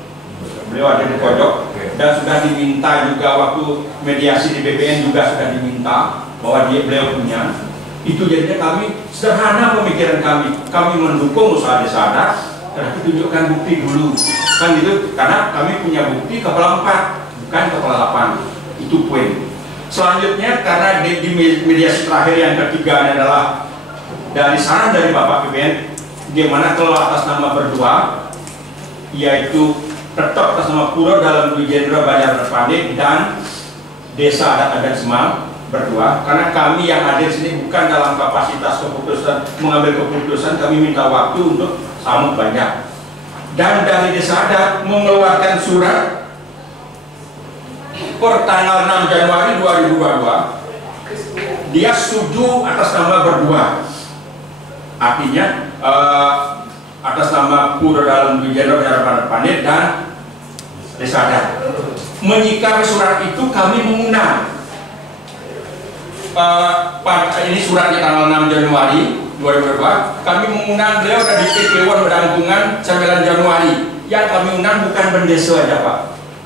ada di pojok dan sudah diminta juga waktu mediasi di BPN juga sudah diminta bahwa beliau punya itu. Jadinya kami sederhana pemikiran kami mendukung usaha desa adat, tapi tunjukkan bukti dulu kan gitu, karena kami punya bukti kepala 4 bukan kepala 8. Itu poin. Selanjutnya karena di mediasi terakhir yang ketiga adalah dari saran dari Bapak BPN, bagaimana kalau atas nama berdua, yaitu tetap atas nama Pura dalam Dwi Jenderal Banjar Pandai dan Desa Adat Semal berdua, karena kami yang hadir sini bukan dalam kapasitas keputusan mengambil keputusan, kami minta waktu untuk Samuk Banjar. Dan dari Desa Adat mengeluarkan surat per tanggal 6 Januari 2022, dia setuju atas nama berdua, artinya atas nama Pura dalam Dwi Jenderal Banjar Pandai dan Desa Adat. Menyikapi surat itu kami mengundang ini suratnya tanggal 6 Januari 2022, kami mengundang beliau dari Dewan Berdangkungan 9 Januari. Yang kami undang bukan Bendesa aja Pak,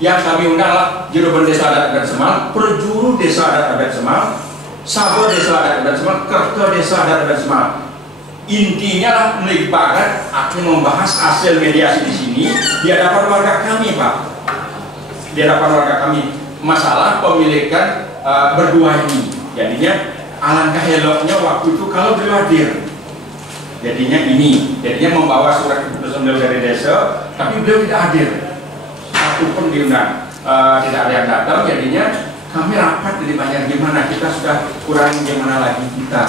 yang kami undang lah Juru Bendesa Adat Semal, Perjuru Desa Adat Semal, Sabar Desa Adat Semal, Kerta Desa Adat Semal. Intinya lah melibatkan akan membahas hasil mediasi di sini di hadapan warga kami Pak, di hadapan warga kami masalah pemilikan berdua ini. Jadinya alangkah eloknya waktu itu kalau beliau hadir, Jadinya membawa surat keputusan beliau dari desa, tapi beliau tidak hadir, satu pun diundang, tidak ada yang datang. Jadinya kami rapat dari Banjar, gimana kita sudah kurang, gimana lagi kita.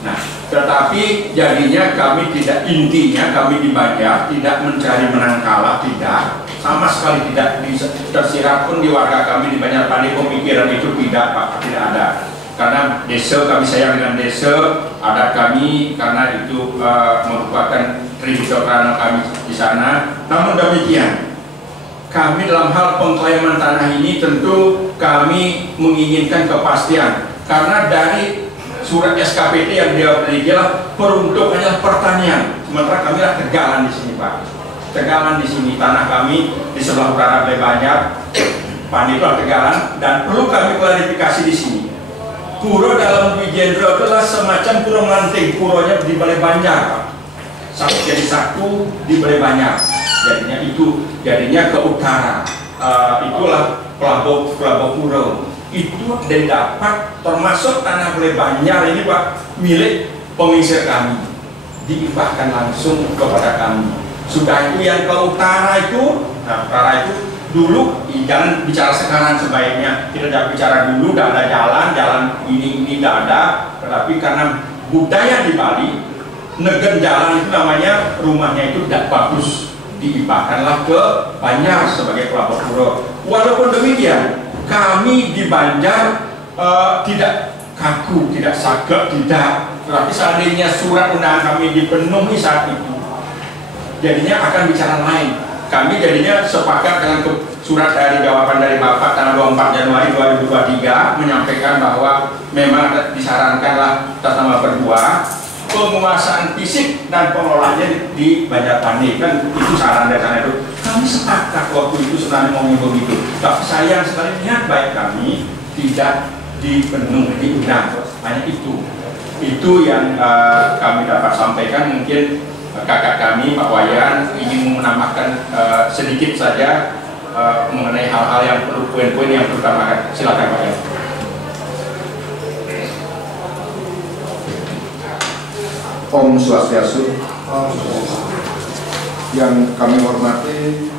Nah, tetapi jadinya kami tidak, intinya kami di Banjar tidak mencari menang kalah, tidak, sama sekali tidak tersirat pun di warga kami di Banjar Pandi pemikiran itu, tidak Pak, tidak ada. Karena desa, kami sayang dengan desa, adat kami, karena itu merupakan tradisional kami di sana. Namun demikian, kami dalam hal pengklaiman tanah ini tentu kami menginginkan kepastian, karena dari surat SKPD yang dia beli adalah peruntukannya pertanian, sementara kami lah Tegalan di sini Pak. Tegalan di sini, tanah kami di sebelah utara Banjar, Pandi itu Tegalan, dan perlu kami klarifikasi di sini. Puro dalam Dwi Jenderal adalah semacam puro melanting, puronya di Balai Banjar, sampai jadi satu di Balai Banjar. Jadinya ke utara, itulah pelabuh puro. Itu didapat termasuk tanah Balai Banjar ini Pak, milik pengisir kami, diibahkan langsung kepada kami. Sudah itu yang ke utara itu, nah utara itu dulu, jangan bicara sekarang sebaiknya, kita jangan bicara dulu, tidak ada jalan ini tidak ada, tetapi karena budaya di Bali, negen jalan itu namanya, rumahnya itu tidak bagus, diibahkanlah ke Banjar sebagai pelabuh puro. Walaupun demikian, kami di Banjar tidak kaku, tidak sagak, tidak, tetapi seandainya surat undangan kami dipenuhi saat itu, jadinya akan bicara lain. Kami jadinya sepakat dengan surat dari jawaban dari Bapak tanggal 24 Januari 2023 menyampaikan bahwa memang disarankanlah atas nama berdua penguasaan fisik dan pengelolaannya di Banjar Pandi, kan itu saran dari sana itu. Kami sepakat waktu itu sebenarnya mau begitu, tapi sayang sekali niat baik kami tidak dipenuhi, diundang. Hanya itu yang kami dapat sampaikan. Mungkin kakak kami Pak Wayan ingin menambahkan sedikit saja mengenai hal-hal yang perlu, poin-poin yang perlu ditambahkan. Silakan Pak Wayan. Om Swastiastu. Yang kami hormati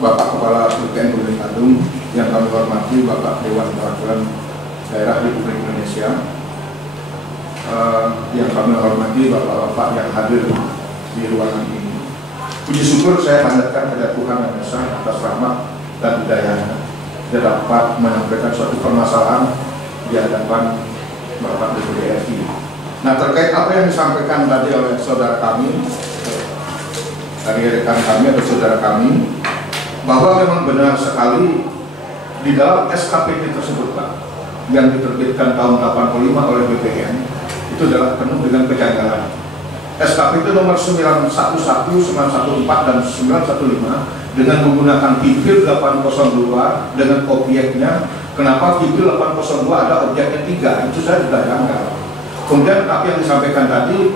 Bapak Kepala BPN Gunung Agung, yang kami hormati Bapak Dewan Perwakilan Daerah Republik Indonesia, yang kami hormati Bapak-Bapak yang hadir di ruangan ini. Puji syukur saya panjatkan kepada Tuhan Yang Esa atas rahmat dan hidayahnya, dia dapat menyampaikan suatu permasalahan di hadapan Bapak DPD RI. Nah, terkait apa yang disampaikan tadi oleh saudara kami, dari rekan kami atau saudara kami, bahwa memang benar sekali di dalam SKPD tersebut Pak, yang diterbitkan tahun 85 oleh BPN, itu adalah penuh dengan kejanggalan. SKP itu nomor 911, 914 dan 915 dengan menggunakan PIPIL 802 dengan objeknya. Kenapa PIPIL 802 ada objeknya 3? Itu saya sudah janggal. Kemudian apa yang disampaikan tadi,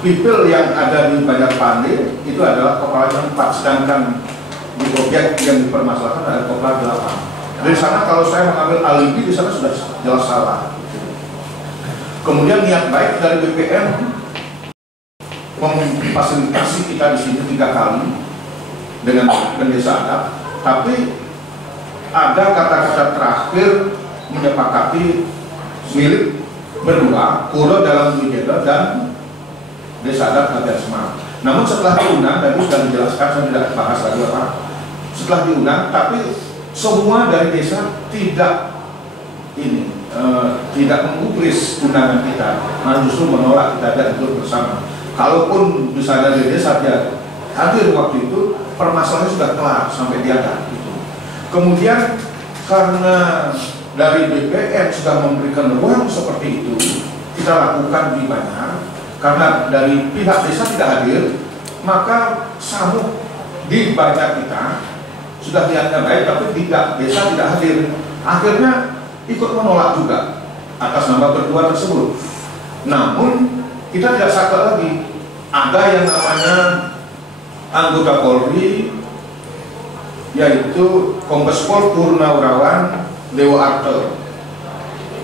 PIPIL yang ada di Banjar Pandi itu adalah kepala 4, sedangkan di objek yang dipermasalahkan ada kepala 8. Dari sana kalau saya mengambil alibi di sana sudah jelas salah. Kemudian niat baik dari BPN memfasilitasi kita di sini 3 kali dengan desa adat, tapi ada kata-kata terakhir menyepakati milik berdua, Puro dalam Dwi Jenderal dan desa adat Bagian Semar. Namun setelah diundang, tadi sudah dijelaskan, saya tidak bahas lagi Pak. Setelah diundang, tapi semua dari desa tidak tidak menggubris undangan kita, malah justru menolak kita dan duduk bersama. Kalaupun misalnya dari desa dia hadir waktu itu, permasalahannya sudah kelar sampai dia ada. Gitu. Kemudian karena dari BPN sudah memberikan ruang seperti itu, kita lakukan di Banjar. Karena dari pihak desa tidak hadir, maka samuk di Banjar kita sudah niatnya baik, tapi tidak, desa tidak hadir. Akhirnya ikut menolak juga atas nama berdua tersebut. Namun kita tidak sakit lagi. Ada yang namanya anggota Polri, yaitu Kombes Pol Purnawirawan Dewa Arto,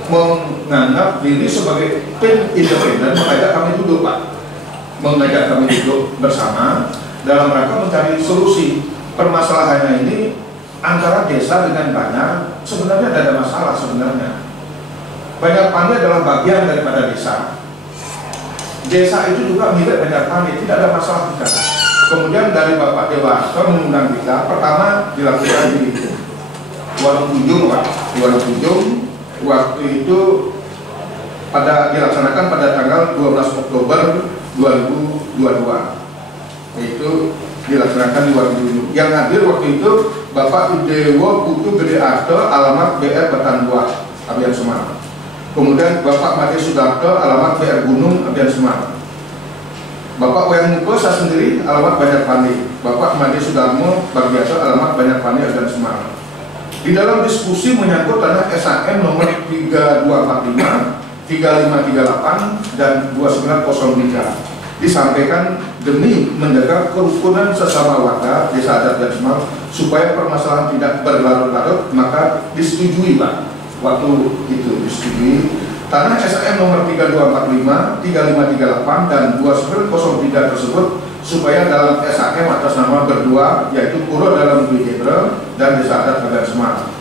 menganggap diri sebagai tim independen, mengajak kami duduk Pak. mengajak kami duduk bersama dalam rangka mencari solusi. Permasalahannya ini antara desa dengan Banjar sebenarnya tidak ada masalah sebenarnya. Banjar Pandi adalah bagian daripada desa. Desa itu juga milik Banjar Pandi, tidak ada masalah kita. Kemudian dari Bapak Dewa mengundang kita, pertama dilakukan di Warung Tunjung, Pak. Di Warung Tunjung waktu itu dilaksanakan pada tanggal 12 Oktober 2022. Itu dilaksanakan di Warung Tunjung. Yang hadir waktu itu Bapak Dewo Putu Gede Arte, alamat BR Batan Buah, Abian Semarang. Kemudian Bapak Made Sudarto, alamat BR Gunung, Abian Semarang. Bapak Wayang Muko, saya sendiri, alamat Banjar Pandi. Bapak Made Sudarmo Barbiasa, alamat Banjar Pandi, Abian Semarang. Di dalam diskusi menyangkut tanah SAM nomor 3245, 3538, dan 2903 disampaikan demi menjaga kerukunan sesama warga desa adat dan Semarang supaya permasalahan tidak berlarut-larut, maka disetujui, Pak. Waktu itu disetujui tanah SAM nomor 3245, 3538, dan 2903 tersebut supaya dalam SAM atas nama berdua, yaitu Pura Dalam Dwi Jenderal dan Desa Adat Bagan Semarang.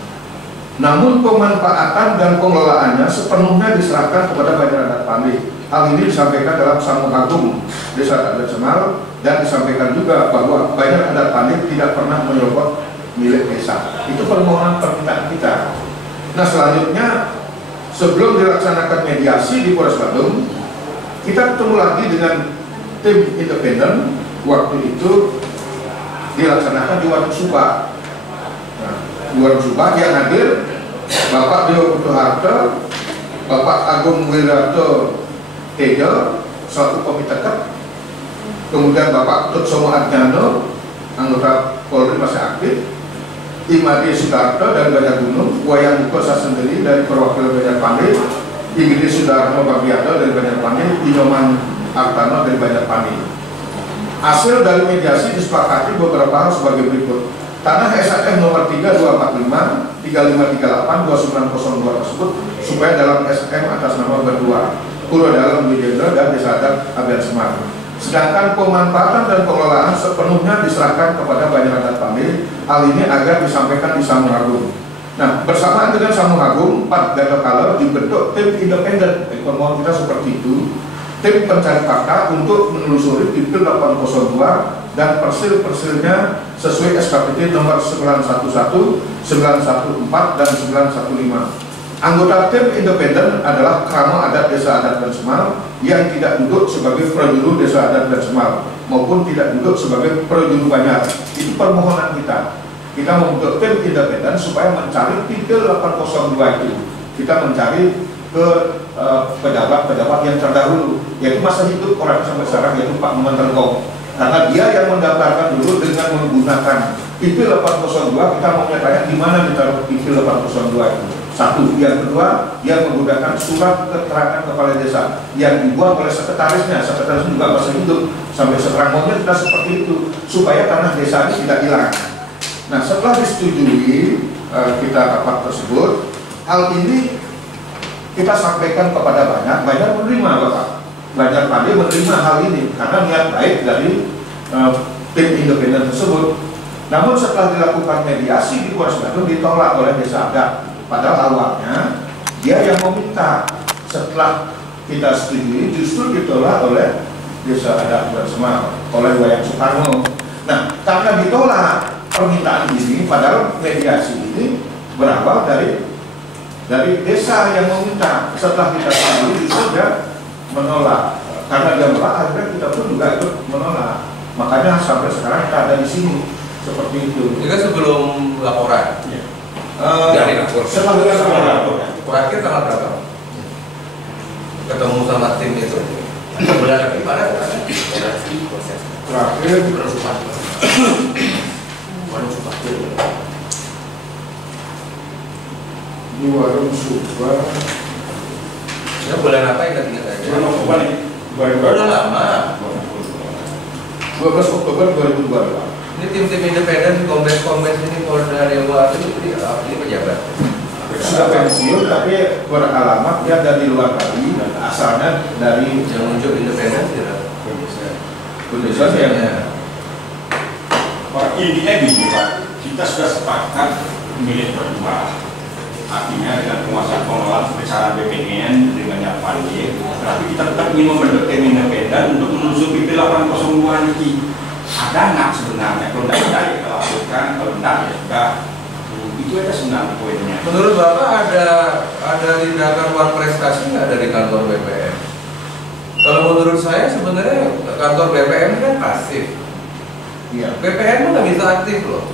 Namun pemanfaatan dan pengelolaannya sepenuhnya diserahkan kepada Banjar Adat Pandi. Hal ini disampaikan dalam Samung Agung Desa Adat Semarang, dan disampaikan juga bahwa Banjar Adat Pandi tidak pernah menyerobot milik desa. Itu permohonan permintaan kita. Nah, selanjutnya sebelum dilaksanakan mediasi di Polres Bandung, kita ketemu lagi dengan tim independen. Waktu itu dilaksanakan di Warung Subah. Nah, di Warung Subah yang hadir Bapak Dewa Putu Arte, Bapak Agung Wirato Tejo selaku komiteker, kemudian Bapak Tutsomo Adjano, anggota Polri masih aktif, Imade Sudarto dari Banjar Gunung, Wayang Muko saya sendiri dari perwakilan Banjar Pandi, Igede Sudarmo Bagiato dari Banjar Pandi, Inoman Artano dari Banjar Pandi. Hasil dari mediasi disepakati beberapa hal sebagai berikut. Tanah SAM nomor 3245, 3538, 2902 tersebut supaya dalam SAM atas nama berdua, Pura Dalam Dwi Jenderal dan Desa Adat Abian Semarang. Sedangkan pemanfaatan dan pengelolaan sepenuhnya diserahkan kepada Banjar Adat Pandi. Hal ini agar disampaikan di Samung Agung. Nah, bersamaan dengan Samung Agung, Pak Gadokalo dibentuk tim independen. Permohonan kita seperti itu. Tim pencari fakta untuk menelusuri Pipil 802 dan persil-persilnya sesuai SKPD nomor 911, 914, dan 915. Anggota tim independen adalah Krama Adat Desa Adat dan Semarang yang tidak duduk sebagai prajuru Desa Adat dan Semarang maupun tidak duduk sebagai prajuru Banjar. Itu permohonan kita. Kita membentuk tim independen supaya mencari Pipil 802 itu. Kita mencari ke pejabat-pejabat yang terdahulu, yaitu masa hidup orang sampai sekarang, yaitu Pak Muhammad Tergong. Karena dia yang mendaftarkan dulu dengan menggunakan Pipil 802, kita mau tanya di mana ditaruh Pipil 802 itu. Satu, yang kedua, dia menggunakan surat keterangan kepala desa yang dibuat oleh sekretarisnya. Sekretaris juga masa hidup, sampai sekarang maunya kita seperti itu supaya tanah desa ini tidak hilang. Nah, setelah disetujui kita rapat tersebut, hal ini kita sampaikan kepada Banjar menerima, Bapak. Banjar Pandi menerima hal ini karena niat baik dari tim independen tersebut. Namun setelah dilakukan mediasi di Polres Bandung ditolak oleh Desa Adat. Padahal awalnya dia yang meminta. Setelah kita setujui justru ditolak oleh Desa Adat dan Semarang, oleh Wayang Sukarno. Nah, karena ditolak permintaan ini, padahal mediasi ini berawal dari desa yang meminta. Setelah kita setujui justru dia menolak. Karena dia menolak, akhirnya kita pun juga ikut menolak. Makanya sampai sekarang kita ada di sini seperti itu. Ini kan sebelum laporan. Ya. Dari lapor. Setelah lapor. Terakhir tanggal berapa? Ketemu sama tim itu. Bulan lagi pada proses. Terakhir di Warung Subah. Ya bulan apa ingat aja? Bulan Oktober nih. Udah lama. 12 Oktober 2022. Ini tim-tim independen, kombes-kombes ini Polda Dewa ini pejabat. Sudah pensiun tapi beralamat dia dari luar Bali, asalnya dari yang muncul independen tidak. Putusannya. Intinya gini Pak, kita sudah sepakat milik berdua. Artinya dengan penguasaan pengelolaan besaran BPN dengannya Pandi, tapi kita tetap ingin membentuk tim independen untuk menelusuri P802 ini. Ada nggak sebenarnya? Kalau tidak ya kita lakukan, kalau tidak ya sudah. Itu aja sebenarnya poinnya. Menurut Bapak ada tindakan uang prestasi nggak dari kantor BPN? Kalau menurut saya sebenarnya kantor BPN kan pasif. Iya. BPN nggak bisa aktif loh.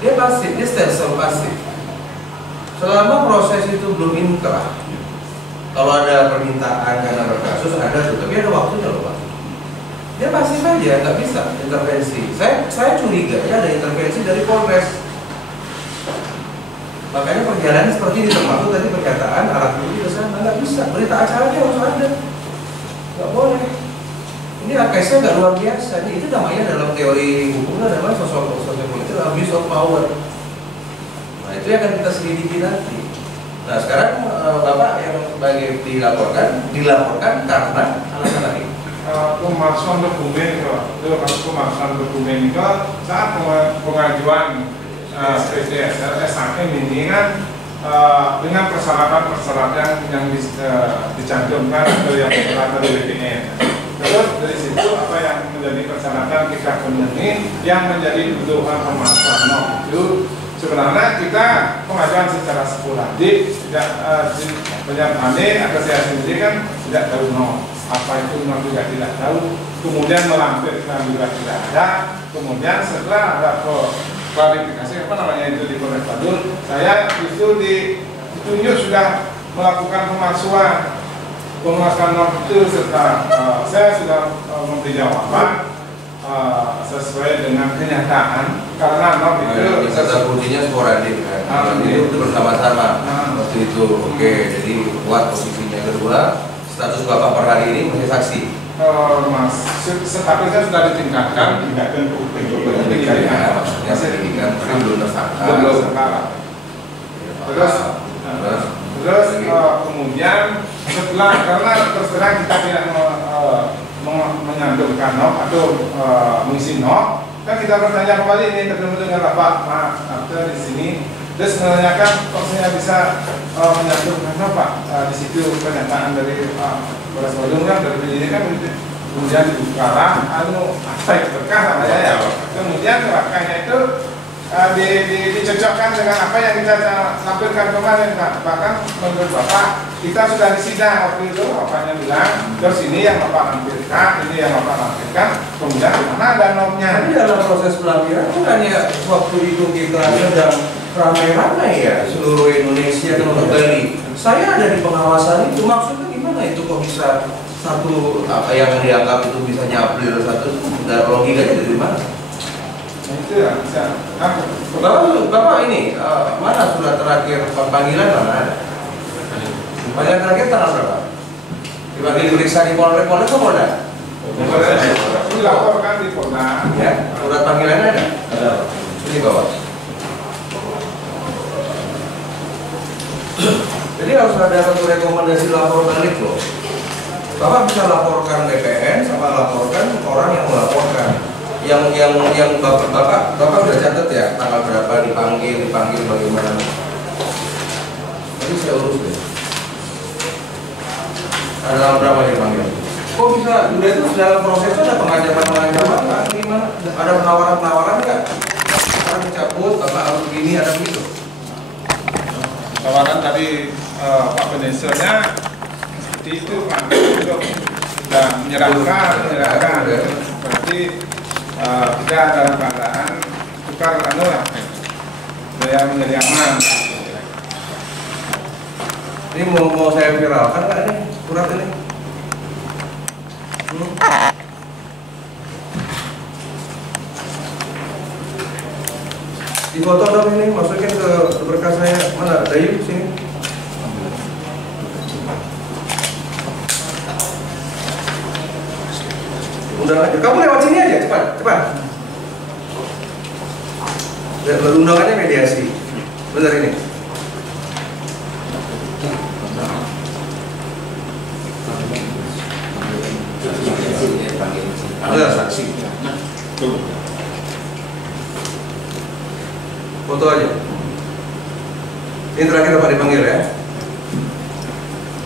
Dia pasif, dia stelsel pasif. Selama proses itu belum inkrah, kalau ada permintaan karena berkasus ada tuh, tapi ada waktunya loh Pak. Dia pasif aja, nggak bisa intervensi. Saya curiga ya ada intervensi dari Polres. Makanya perjalanan seperti ini termasuk tadi perkataan alat bukti ke sana nggak bisa. Berita acaranya harus ada, nggak boleh. Ini akesnya nggak luar biasa. Ini itu namanya dalam teori hukum namanya sosial politik abuse of power. Nah itu yang akan kita selidiki nanti. Nah sekarang Bapak yang sebagai dilaporkan karena alasan lagi. Pemalsuan dokumen itu pemalsuan dokumen itu saat pengajuan SHM ini kan dengan persyaratan yang dicantumkan atau yang diserahkan oleh BPN. Terus dari situ apa yang menjadi persyaratan kita penuhi yang menjadi kebutuhan pemalsuan itu sebenarnya kita pengajuan secara sporadik tidak banyak atau saya sendiri kan tidak tahu apa itu juga tidak tahu, kemudian melampirkan juga tidak ada, kemudian setelah ada klarifikasi apa namanya itu di Polres Badul, saya itu ditunjuk sudah melakukan pemalsuan itu serta saya sudah memberi jawaban sesuai dengan kenyataan karena itu kata buktinya sporadik kan, itu bersama-sama waktu itu. Oke, jadi kuat posisinya. Kedua, status Bapak per hari ini masih saksi. Mas, statusnya sudah ditingkatkan, Tindakan penyidikan, maksudnya penyidikan belum tersangka. Terus kemudian setelah karena terus terang kita tidak menyantumkan atau mengisi kan kita bertanya kembali ini ketemu dengan Bapak di sini, terus menanyakan kok saya bisa menyantumkan Pak di situ pernyataan dari Polres Badung kan dari penyidikan kemudian dibuka apa yang berkah namanya ya, kemudian makanya itu dicocokkan dengan apa yang kita lampirkan kemarin bahkan menurut Bapak kita sudah disidang waktu itu Bapaknya bilang terus ini yang Bapak lampirkan, ini yang Bapak lampirkan, kemudian mana ada nomnya. Tapi dalam proses pelampiran bukannya waktu itu kita sedang ramai-ramai ya seluruh Indonesia dan Bali. Saya ada di pengawasan itu, maksudnya gimana itu kok bisa satu apa yang dianggap itu bisa nyaplir satu, logikanya dari mana? Itu ya, bisa. Bapak ini mana surat terakhir panggilan mana ada? Panggilan terakhir tanggal berapa? Dipanggil diperiksa di Polres atau Polda? Dilaporkan di Polda. Ya, surat panggilannya ada? Ada. Ini Bapak. Jadi harus ada satu rekomendasi lapor balik loh. Bapak bisa laporkan BPN sama laporkan orang yang melaporkan. Yang Bapak udah catat ya tanggal berapa dipanggil bagaimana? Nanti saya urus deh. Ada tanggal berapa dipanggil? Kok bisa? Udah itu dalam prosesnya ada pengajaran kan? Gimana? Ada penawaran nggak? Orang dicabut, Bapak harus begini, ada begitu. Tawaran tadi Pak Peneselnya seperti itu Pak, sudah menyerahkan berarti tidak dalam keadaan tukar saya menjadi aman. Ini mau saya viralkan nggak nih surat ini? Di foto dong ini, masukin ke berkas saya. Mana? Dayu sini. Undang aja. Kamu lewat sini aja, cepat. Undangannya mediasi. Benar ini. Sudah. saksi. Foto aja. Ini terakhir Pak dipanggil ya.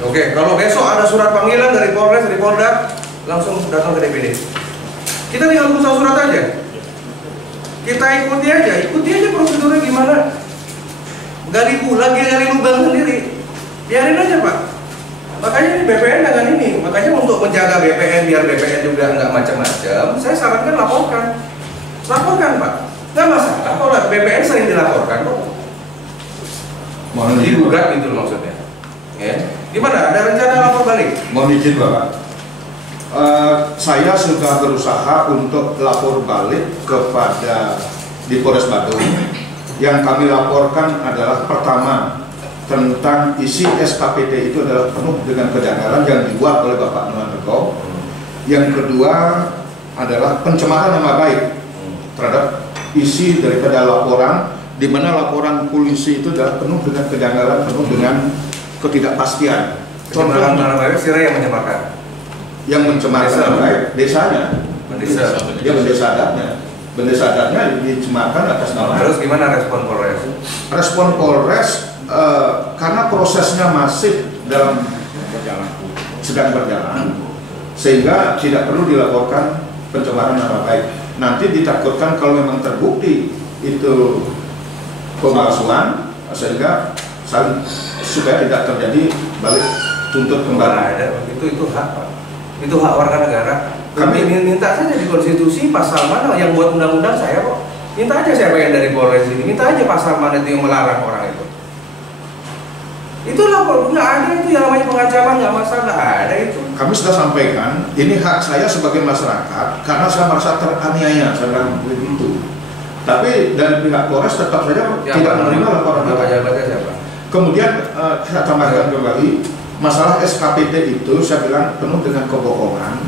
Oke, kalau besok ada surat panggilan dari Polres, dari Polda, langsung datang ke DPD. Kita tinggal tunggu surat aja. Kita ikuti aja prosedurnya gimana. Gali lagi gali lubang sendiri. Biarin aja Pak. Makanya ini BPN dengan ini. Makanya untuk menjaga BPN biar BPN juga nggak macam-macam, saya sarankan laporkan. Laporkan Pak. Nggak masalah. Kalau BPN sering dilaporkan kok. Mohon izin, Digugat gitu maksudnya. Ya. Gimana? Ada rencana lapor balik? mohon izin Bapak. Saya sudah berusaha untuk lapor balik kepada di Polres Badung. Yang kami laporkan adalah pertama tentang isi SKPD itu adalah penuh dengan kejanggalan yang dibuat oleh Bapak Nurmanto. Yang kedua adalah pencemaran nama baik terhadap isi daripada laporan, di mana laporan polisi itu adalah penuh dengan kejanggalan, penuh dengan ketidakpastian. Pencemaran nama baik siapa yang mencemarkan? Yang mencemarkan nama baik desanya, dia bendesa adatnya. Bendesa adatnya dicemarkan atas nama. Terus gimana respon Polres? Respon Polres karena prosesnya masih sedang berjalan, sehingga tidak perlu dilaporkan pencemaran nama baik. Nanti ditakutkan kalau memang terbukti itu pemalsuan, sehingga supaya tidak terjadi balik tuntut kembali. Itu hak Pak. Itu hak warga negara. Kami minta saja di konstitusi pasal mana yang buat undang-undang saya kok. Minta aja siapa yang dari Polres ini. Minta aja pasal mana itu yang melarang orang itu. Itulah kok nggak ada itu yang namanya pengancaman, nggak masalah, nggak ada itu. Kami sudah sampaikan, ini hak saya sebagai masyarakat karena saya merasa teraniaya, saya bilang begitu. Tapi dari pihak Polres tetap saja tidak menerima laporan jabatnya siapa? Kemudian saya tambahkan kembali masalah SKPD itu saya bilang penuh dengan kebohongan.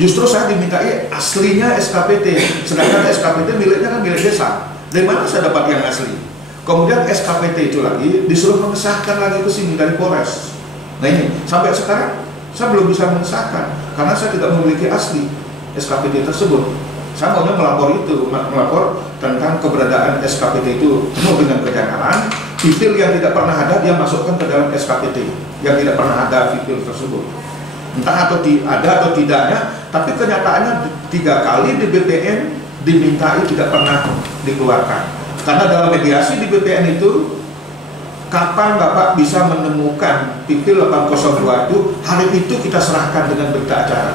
Justru saya dimintai aslinya SKPD, sedangkan SKPD miliknya kan milik desa. Dari mana saya dapat yang asli? Kemudian SKPD itu lagi disuruh mengesahkan lagi ke sini dari Polres. Nah ini sampai sekarang saya belum bisa mengesahkan karena saya tidak memiliki asli SKPD tersebut. Saya maunya melapor tentang keberadaan SKPD itu penuh dengan kejanggalan. Detail yang tidak pernah ada dia masukkan ke dalam SKPD yang tidak pernah ada detail tersebut. Entah ada atau tidaknya, tapi kenyataannya 3 kali di BPN dimintai tidak pernah dikeluarkan. Karena dalam mediasi di BPN itu, kapan Bapak bisa menemukan Pipil 802 itu, hari itu kita serahkan dengan berita acara.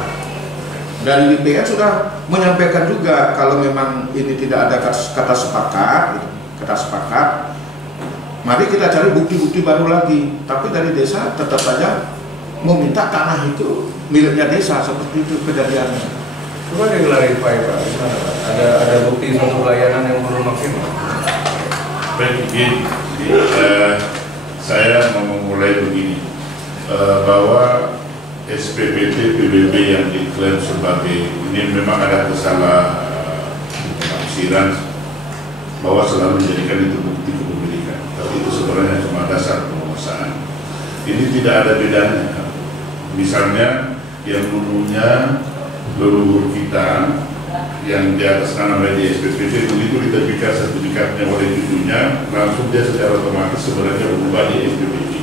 Dari BPN sudah menyampaikan juga kalau memang ini tidak ada kata sepakat, mari kita cari bukti-bukti baru lagi. Tapi dari desa tetap saja meminta tanah itu miliknya desa, seperti itu kejadiannya. Coba diklarifikasi Pak, gimana Pak? Ada bukti suatu pelayanan yang belum maksimal? Baik, begini, saya mau memulai begini, bahwa SPPT PBB yang diklaim sebagai ini memang ada kesalahan bahwa selalu menjadikan itu bukti kepemilikan, tapi itu sebenarnya cuma dasar penguasaan. Ini tidak ada bedanya. Misalnya yang dulunya leluhur kita yang di atas nama di SPPT begitu diterbitkan sertifikatnya oleh cucunya, langsung dia secara otomatis sebenarnya berubah di SPPT.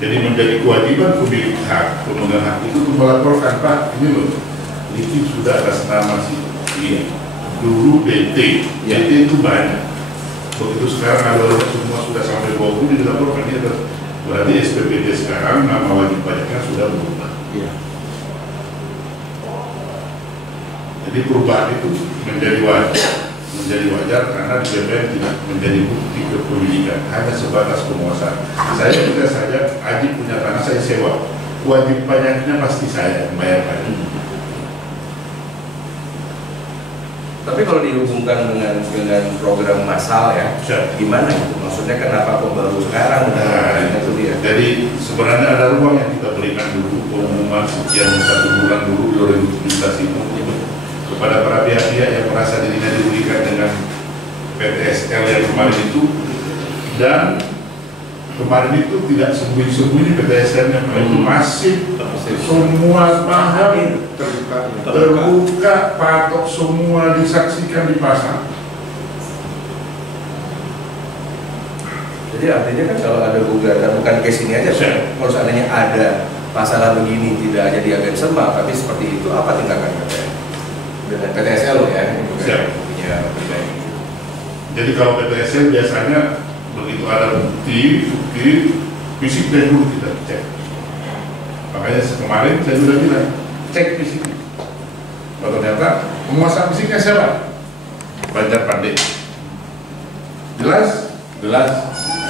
Jadi menjadi kewajiban pemilik hak, pemegang hak itu melaporkan, Pak, ini loh, ini sudah atas nama si dulu BT itu banyak. Begitu sekarang kalau semua sudah sampai 20 dilaporkan dia berarti SPPT sekarang nama wajib pajaknya sudah berubah. Iya. Jadi perubahan itu menjadi wajar karena di BPN tidak menjadi bukti kepemilikan, hanya sebatas penguasaan. Saya juga saja Aji punya tanah saya sewa, wajib pajaknya pasti saya yang bayar pajak. Tapi kalau dihubungkan dengan program massal ya, gimana itu? Maksudnya kenapa kok baru sekarang? Itu dia. Jadi sebenarnya ada ruang yang kita berikan dulu, pengumuman sekian 1 bulan dulu 2017 itu kepada para pihak-pihak yang merasa dirinya dirugikan dengan PTSL yang kemarin itu, dan kemarin itu tidak sembunyi-sembunyi PTSN-nya, itu masih semua paham terbuka, patok semua disaksikan di pasar. Jadi artinya kan kalau ada gugatan, bukan case ini aja, kalau seandainya ada masalah begini tidak hanya di agen SEMA, tapi seperti itu, apa tindakan dengan PTSL ya? Punya pribadi. Jadi kalau PTSL biasanya begitu ada bukti fisik dan dulu kita cek. Makanya kemarin saya sudah bilang cek fisiknya. Kalau ternyata penguasa fisiknya siapa? Banjar Pandey. Jelas? Jelas.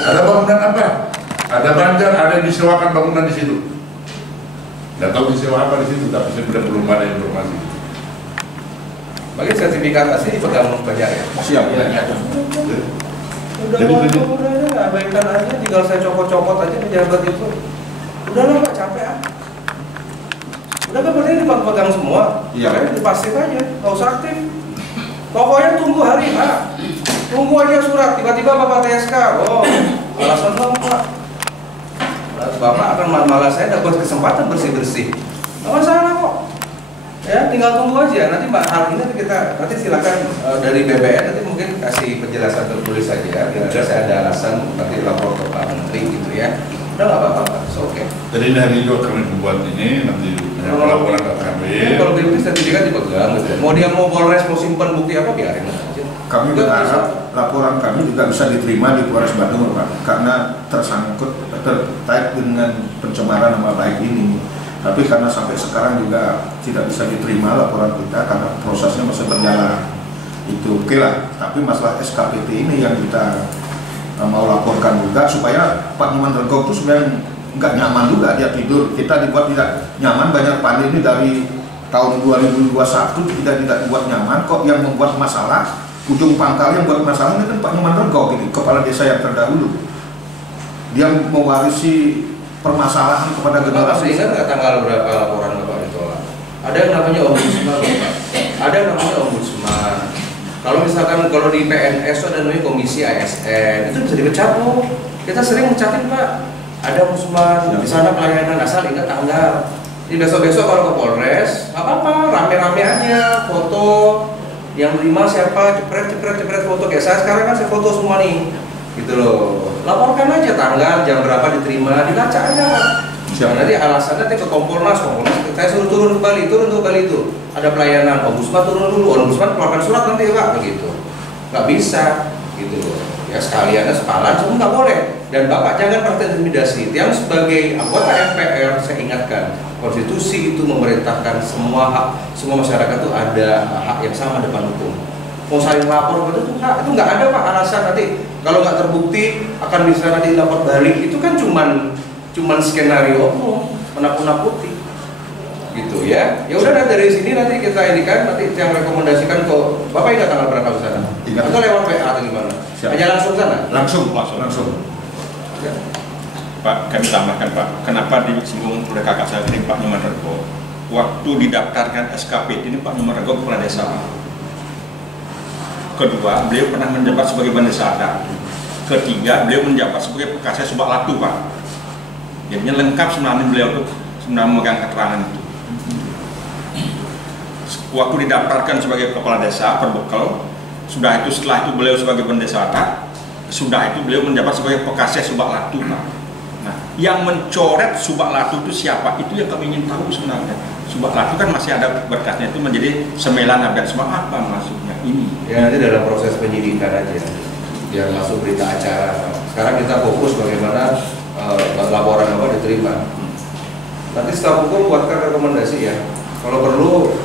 Ada bangunan apa? Ada Banjar, ada yang disewakan bangunan di situ. Nggak tahu disewa apa di situ, tapi sebenarnya belum ada informasi. Bagi sertifikat asli dipegang Banjar ya? Siap. Ya. Udah, abaikan aja, tinggal saya copot-copot aja pejabat itu. Udahlah Pak, capek ah. Udah kan berarti dipegang semua. Iya. Makanya dipasif aja, nggak usah aktif. Pokoknya tunggu hari H. Tunggu aja surat, tiba-tiba Bapak TSK. Oh, alasan dong Pak. Bapak akan malah saya dapat kesempatan bersih-bersih. Nggak masalah kok. Ya, tinggal tunggu aja. Nanti Mbak hal ini nanti silakan dari BPN nanti mungkin kasih penjelasan tertulis saja. Kira-kira saya ada alasan nanti lapor ke Pak Menteri gitu ya. Udah nggak apa-apa, oke. Jadi dari juga kami membuat ini nanti laporan ke kami. Kalau BPN sertifikat dipegang, mau dia mau Polres mau simpan bukti apa biarin aja. Kami berharap laporan kami juga bisa diterima di Polres Bandung, Pak, karena tersangkut terkait dengan pencemaran nama baik ini. Tapi karena sampai sekarang juga tidak bisa diterima laporan kita karena prosesnya masih berjalan. Itu oke lah. Tapi masalah SKPT ini yang kita mau laporkan juga supaya Pak Nyoman Regok itu sebenarnya nggak nyaman juga dia tidur. Kita dibuat tidak nyaman, Banjar Pandey ini dari tahun 2021 tidak dibuat nyaman. Kok yang membuat masalah, ujung pangkal yang buat masalah ini kan Pak Nyoman Regok ini, kepala desa yang terdahulu. Dia mewarisi permasalahan kepada generasi. Masih ingat nggak tanggal berapa laporan Bapak ditolak? Ada yang namanya ombudsman, Bapak. Ada yang namanya ombudsman. Kalau misalkan kalau di PNS itu ada namanya komisi ASN, itu bisa dipecat loh. Kita sering mencatin Pak. Ada ombudsman di sana pelayanan, asal ingat tanggal. Jadi besok-besok kalau ke Polres, apa-apa, rame-rame aja, foto yang terima siapa, jepret foto. Kayak saya sekarang kan saya foto semua nih. Gitu loh, laporkan aja tanggal, jam berapa diterima, dilacak aja Pak. Nanti alasannya nanti ke Kompolnas, saya suruh turun kembali itu ada pelayanan, ombudsman turun dulu, ombudsman keluarkan surat nanti Pak, begitu. Nggak bisa, gitu loh. Ya sekaliannya sepalan, semua nggak boleh. Dan Bapak jangan terintimidasi. Yang sebagai anggota MPR, saya ingatkan, konstitusi itu memerintahkan semua masyarakat itu ada hak yang sama depan hukum. Mau saling lapor itu hak, itu nggak ada Pak alasan nanti kalau nggak terbukti akan bisa nanti lapor balik, itu kan cuman skenario menakut-nakuti gitu ya. Ya udah dari sini nanti kita indikan, nanti yang rekomendasikan ke Bapak ingat tanggal berapa ke sana? Atau lewat WA atau gimana? Hanya langsung sana? Langsung. Ya. Pak, kami tambahkan Pak, kenapa disinggung oleh kakak saya ini Pak Nyoman Regok? Waktu didaftarkan SKPT ini Pak Nyoman Regok kepala desa. Kedua, beliau pernah menjabat sebagai bandesa adat. Ketiga, beliau menjabat sebagai Kasih Subak Latu Pak. Jadinya lengkap sebenarnya beliau tuh memegang keterangan itu. Waktu didaftarkan sebagai kepala desa perbekal, setelah itu beliau sebagai bandesa adat, sudah itu beliau menjabat sebagai Kasih Subak Latu Pak. Nah, yang mencoret Subak Latu itu siapa? Itu yang kami ingin tahu sebenarnya. Subak Latu kan masih ada berkasnya, itu menjadi semelan agar semua apa maksudnya ini? Ya nanti dalam proses penyidikan aja, biar masuk berita acara. Sekarang kita fokus bagaimana laporan apa diterima. Nanti staf hukum buatkan rekomendasi ya. Kalau perlu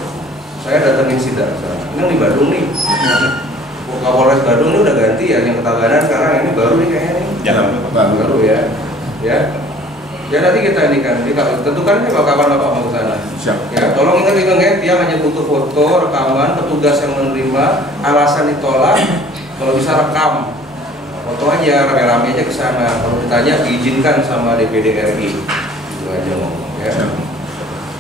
saya datangin sidang. Ini di Bandung nih. Kapolres Bandung ini udah ganti ya, yang Ketabanan sekarang ini baru nih kayaknya nih. Ya, baru ya. Ya nanti kita indikan, tentukan ini kapan Bapak mau ke sana. Siap. Ya, tolong ingat ya, dia hanya butuh foto, rekaman, petugas yang menerima, alasan ditolak, kalau bisa rekam, foto aja, rame-rame aja ke sana. Kalau ditanya diizinkan sama DPD RI, itu aja ngomong. Ya.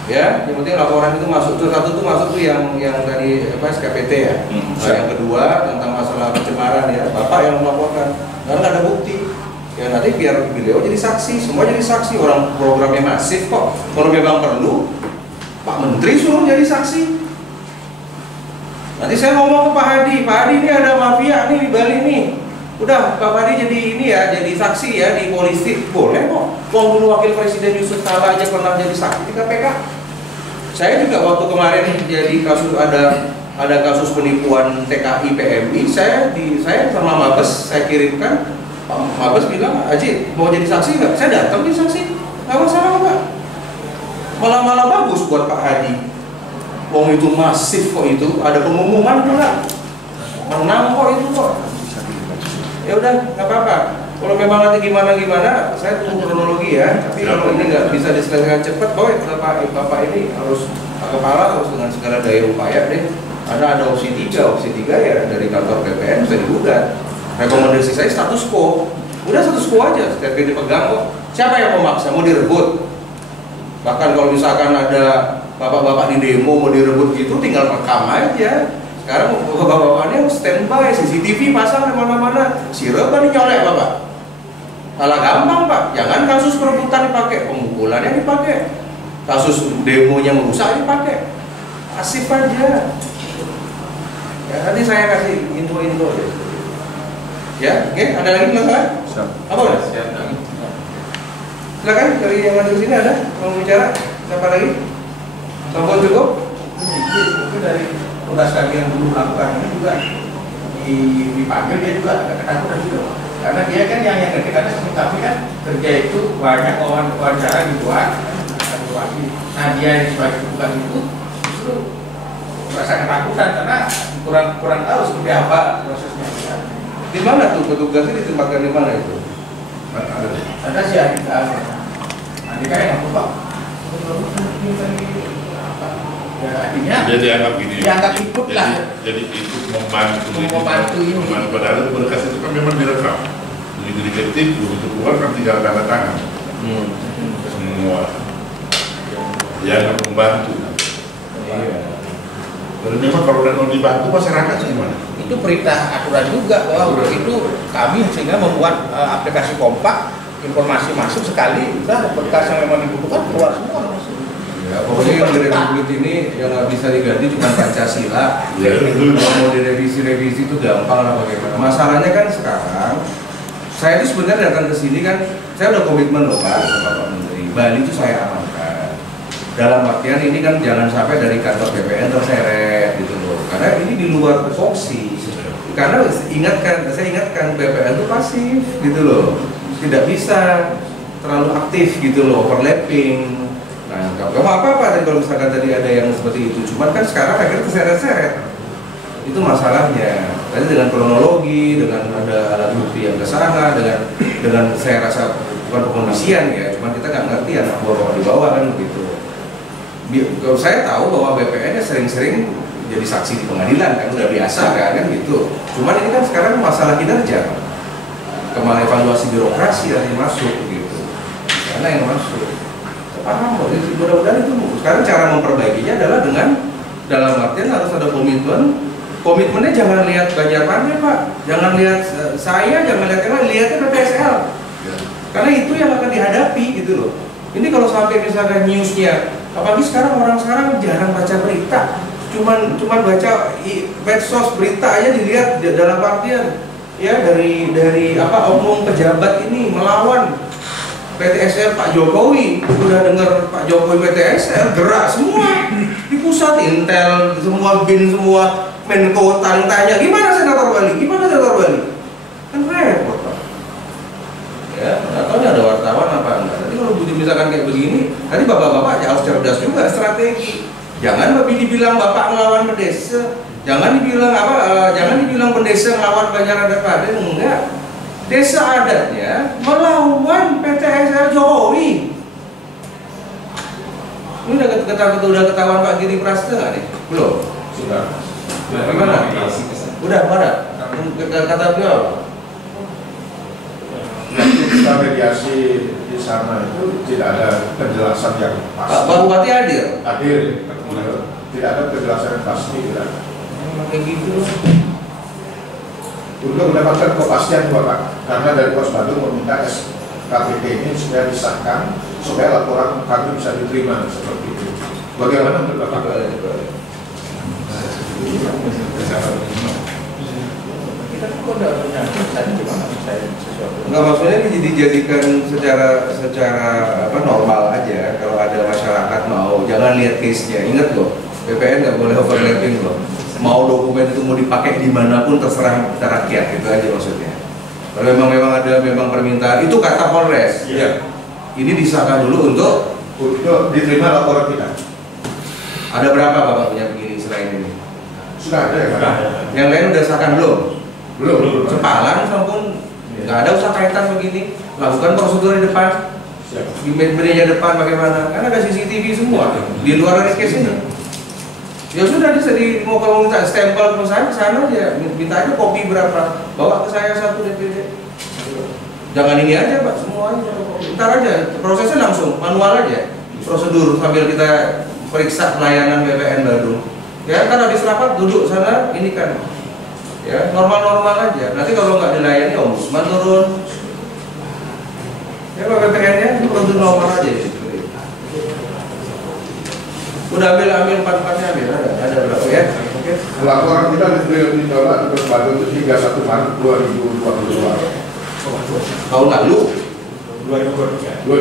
Ya, yang penting laporan itu masuk tuh, satu tuh masuk tuh yang tadi SKPT ya. Yang kedua tentang masalah pencemaran ya, Bapak yang melaporkan, karena nggak ada bukti. Ya nanti biar beliau jadi saksi, semua jadi saksi. Orang programnya masif kok. Kalau memang perlu, Pak Menteri suruh jadi saksi. Nanti saya ngomong ke Pak Hadi ini ada mafia nih di Bali nih. Udah Pak Hadi jadi ini ya, jadi saksi ya di polisi, boleh kok. Wong dulu Wakil Presiden Yusuf Kala aja pernah jadi saksi di KPK. Saya juga waktu kemarin jadi kasus ada kasus penipuan TKI PMI, saya sama Mabes saya kirimkan, Pak Mabes bilang, Aji mau jadi saksi nggak? Saya datang jadi saksi, nggak masalah Pak. Malah bagus buat Pak Hadi. Wong itu masif kok itu, ada pengumuman pula, menang kok itu kok. Ya udah nggak apa-apa. Kalau memang nanti gimana, saya tunggu kronologi ya. Tapi kalau ini nggak bisa diselesaikan cepat, Bapak ini harus kepala harus dengan segala daya upaya deh. Ada opsi 3 ya dari kantor BPN bisa digugat. Rekomendasi saya status quo. Udah status quo aja, setiap dipegang kok. Siapa yang memaksa mau direbut? Bahkan kalau misalkan ada bapak-bapak di demo mau direbut gitu, tinggal rekam aja. Sekarang bapak-bapaknya standby, CCTV pasang di mana-mana. Sireban nyolek Bapak. Malah gampang Pak, jangan kasus perebutan dipakai, pemukulannya dipakai, kasus demonya merusak dipakai, pasif aja. Ya, nanti saya kasih info-info deh. Ya, oke, ada lagi silakan. Apa udah? Silakan dari yang ada di sini ada mau bicara, siapa lagi? Tombol cukup? Itu dari tugas kami yang dulu melakukan ini juga dipanggil dia juga agak ketakutan juga. Karena dia kan yang ketika tapi kan kerja itu banyak wawancara dibuat, nah dia yang sebagai tugas itu justru merasa ketakutan karena kurang tahu seperti apa prosesnya. Di mana tuh petugasnya ditempatkan di mana itu? Ada si Andika yang apa Pak? Ya, artinya dia dianggap gini. Dianggap ikut lah. Jadi ikut membantu ini. Padahal berkas itu kan memang direkam. Begitu diketik, begitu keluar kan tinggal tanda tangan. Semua. Dianggap membantu. Iya. Dan memang kalau mau dibantu masyarakat gimana? Itu perintah aturan juga bahwa itu kami sehingga membuat aplikasi kompak, informasi masuk sekali, udah berkas yang memang dibutuhkan keluar semua. Ya, pokoknya yang di Republik ini yang nggak bisa diganti cuma Pancasila. Ya, kalau mau direvisi itu gampang lah bagaimana. Masalahnya kan sekarang saya itu sebenarnya datang ke sini kan, saya udah komitmen loh Pak sama Pak Menteri. Bali itu saya amankan. Dalam artian ini kan jangan sampai dari kantor BPN terseret gitu loh. Karena ini di luar tupoksi. Karena saya ingatkan BPN itu pasif gitu loh. Tidak bisa terlalu aktif gitu loh, overlapping. Nah, kamu apa-apa tadi kalau misalkan tadi ada yang seperti itu. Cuman kan sekarang akhirnya terseret-seret. Itu masalahnya. Tadi dengan kronologi, dengan ada alat bukti yang ke sana, dengan saya rasa bukan pengondisian ya, cuman kita nggak ngerti anak buah di bawah kan begitu. Kalau saya tahu bahwa BPN sering-sering jadi saksi di pengadilan kan udah biasa kan gitu. Cuman ini kan sekarang masalah kinerja, kemana evaluasi birokrasi yang masuk gitu, karena yang masuk. Paham kok, mudah-mudahan itu sekarang cara memperbaikinya adalah dengan dalam artian harus ada komitmen. Komitmennya jangan lihat Banjarmasin Pak, jangan lihat saya, jangan lihat karena lihatnya PPSL. Karena itu yang akan dihadapi gitu loh. Ini kalau sampai misalkan newsnya, apalagi sekarang orang sekarang jarang baca berita, cuman baca medsos berita aja dilihat dalam artian ya dari oknum pejabat ini melawan PTSL Pak Jokowi. Udah dengar Pak Jokowi PTSL gerak semua di pusat Intel, semua BIN, semua Menko tanya gimana senator Bali, kan repot Pak. Ya, nggak tahu ada wartawan apa enggak. Tapi kalau misalkan kayak begini, tadi bapak-bapak harus cerdas juga strategi. Jangan dibilang bapak ngelawan pendesa, jangan dibilang pendesa ngelawan Banjar Adat Paden, enggak. Desa adatnya melawan PTSL Jokowi. Ini udah ketahuan Pak Giri Prasetyo nggak nih? Belum. Sudah. Bagaimana? Udah mana? Kata beliau. Kita mediasi di sana itu tidak ada penjelasan yang pasti. Pak Bupati hadir. Tidak ada penjelasan yang pasti. Kayak gitu. untuk mendapatkan kepastian Bapak, karena dari Pos Bandung meminta SKPT ini supaya disahkan, supaya laporan kami bisa diterima seperti itu. Bagaimana menurut Bapak? Kita kok udah punya tadi gimana saya sesuatu. Enggak, maksudnya ini dijadikan secara apa normal aja. Kalau ada masyarakat mau, jangan lihat case-nya. Ingat loh, BPN nggak boleh overlapping loh. Mau dokumen itu mau dipakai dimanapun terserah kita rakyat, itu aja maksudnya. Kalau memang ada permintaan, itu kata Polres. Iya. Ini disahkan dulu untuk diterima laporan kita. Ada berapa Bapak punya begini selain ini? Sudah ada ya Pak? Yang lain udah sahkan belum? Belum. Sepalan sampun nggak ada usah kaitan begini. Lakukan prosedur di depan. Di meja depan bagaimana? Kan ada CCTV semua di luar dari case ini. Ya sudah, mau kalau minta stempel ke saya sana aja, minta aja kopi berapa, bawa ke saya satu DPD. Jangan ini aja Pak, semuanya. Ntar aja, prosesnya langsung manual aja, prosedur sambil kita periksa pelayanan BPN Bandung. Ya kan habis rapat duduk sana, ini kan, ya normal-normal aja. Nanti kalau nggak dilayani, ombudsman turun. Ya Pak BPN-nya prosedur normal aja. Udah ambil 4-4-nya ada berapa ya? Oke. Laporan kita ditolak di Pos Bandung itu hingga 1 Maret 2022. Tahun lalu 2023.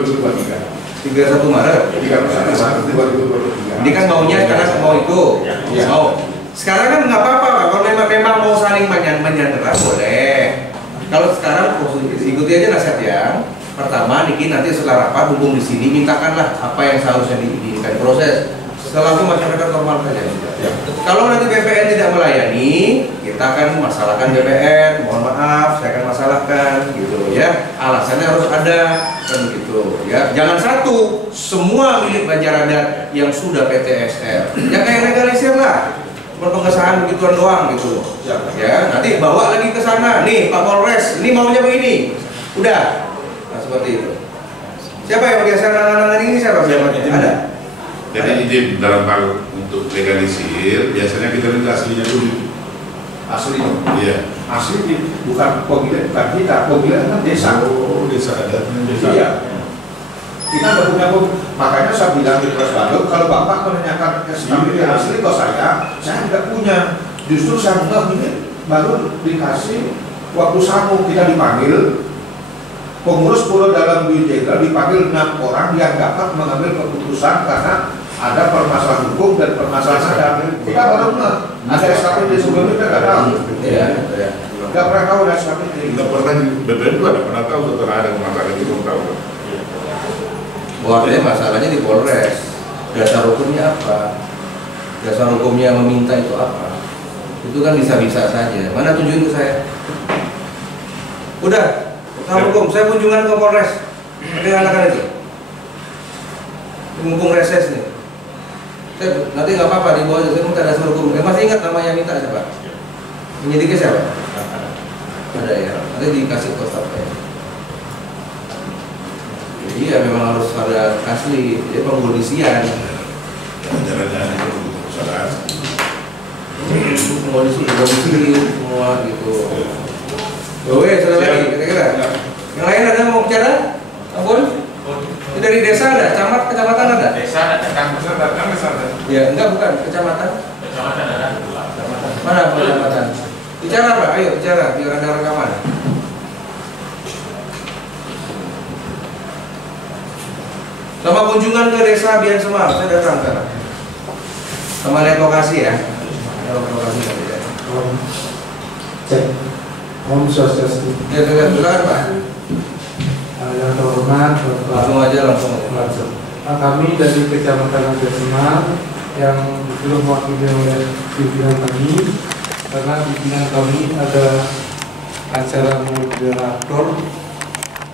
31 Maret. 31 Maret 2023. Ini kan maunya karena mau itu. Ya. Mau. Sekarang kan nggak apa-apa Pak. Kalau memang mau saling menyandera boleh. Kalau sekarang ikuti aja nasihat yang pertama, Niki nanti setelah rapat hubung di sini mintakanlah apa yang seharusnya diinginkan proses. Selalu masyarakat normal saja. Ya. Kalau nanti BPN tidak melayani, kita akan masalahkan BPN. Mohon maaf, saya akan masalahkan, gitu ya. Alasannya harus ada, kan begitu. Ya, jangan satu, semua milik Banjaradat yang sudah PTSR. Ya kayak legalisir lah, pengesahan begituan doang gitu. Ya, nanti bawa lagi ke sana. Nih Pak Polres, ini maunya begini. Udah, nah seperti itu. Siapa yang biasa nangan ini siapa? Ada. Jadi izin dalam hal untuk legalisir, biasanya kita lihat aslinya dulu. Asli. Iya. Asli bukan pemilihan, bukan kita. Pemilihan kan desa. Oh, desa ada. Iya. Kita nggak punya makanya saya bilang di Pos Bandung, kalau Bapak menanyakan SKPD asli kok saya nggak punya. Justru saya nggak ini baru dikasih waktu samu kita dipanggil. Pengurus Pulau Dalam Dwi Jenderal dipanggil 6 orang yang dapat mengambil keputusan karena ada permasalahan hukum dan permasalahan adat. Kita baru ada SKPD sebelumnya kita nggak tahu. Iya. Nggak pernah tahu ada SKPD. Kita pernah di BPN juga pernah tahu setelah ada masalah itu belum tahu. Artinya masalahnya di Polres. Dasar hukumnya apa? Dasar hukumnya meminta itu apa? Itu kan bisa-bisa saja. Mana tunjukin ke saya? Udah. Nah, hukum, saya kunjungan ke Polres. Ada anak-anak itu. Mumpung reses nih. Saya, nanti nggak apa-apa dibawa aja. Saya minta dasar hukum. Masih ingat namanya minta siapa? Penyidiknya siapa? Ada ya. Nanti dikasih ke staf saya. Iya, memang harus ada asli. Jadi pengkondisian. Jangan-jangan itu perusahaan. Pengkondisi semua gitu. Oke, sudah lagi, kira-kira. Yang lain ada mau bicara? Ampun? Itu dari desa ada, kecamatan ada? Desa ada, kan desa ada. Ya, enggak bukan, kecamatan. Kecamatan ada. Mana kecamatan? Bicara Pak, ayo bicara, biar ada rekaman. Sama kunjungan ke desa Bian Semar, saya datang sana. Sama lihat lokasi ya. Lokasi nanti ya. Cek. Om Swastiastu. Ya, silakan Pak. Yang terhormat Langsung aja. Kami dari Kecamatan Semar yang belum mewakili oleh pimpinan kami, karena pimpinan kami ada acara moderator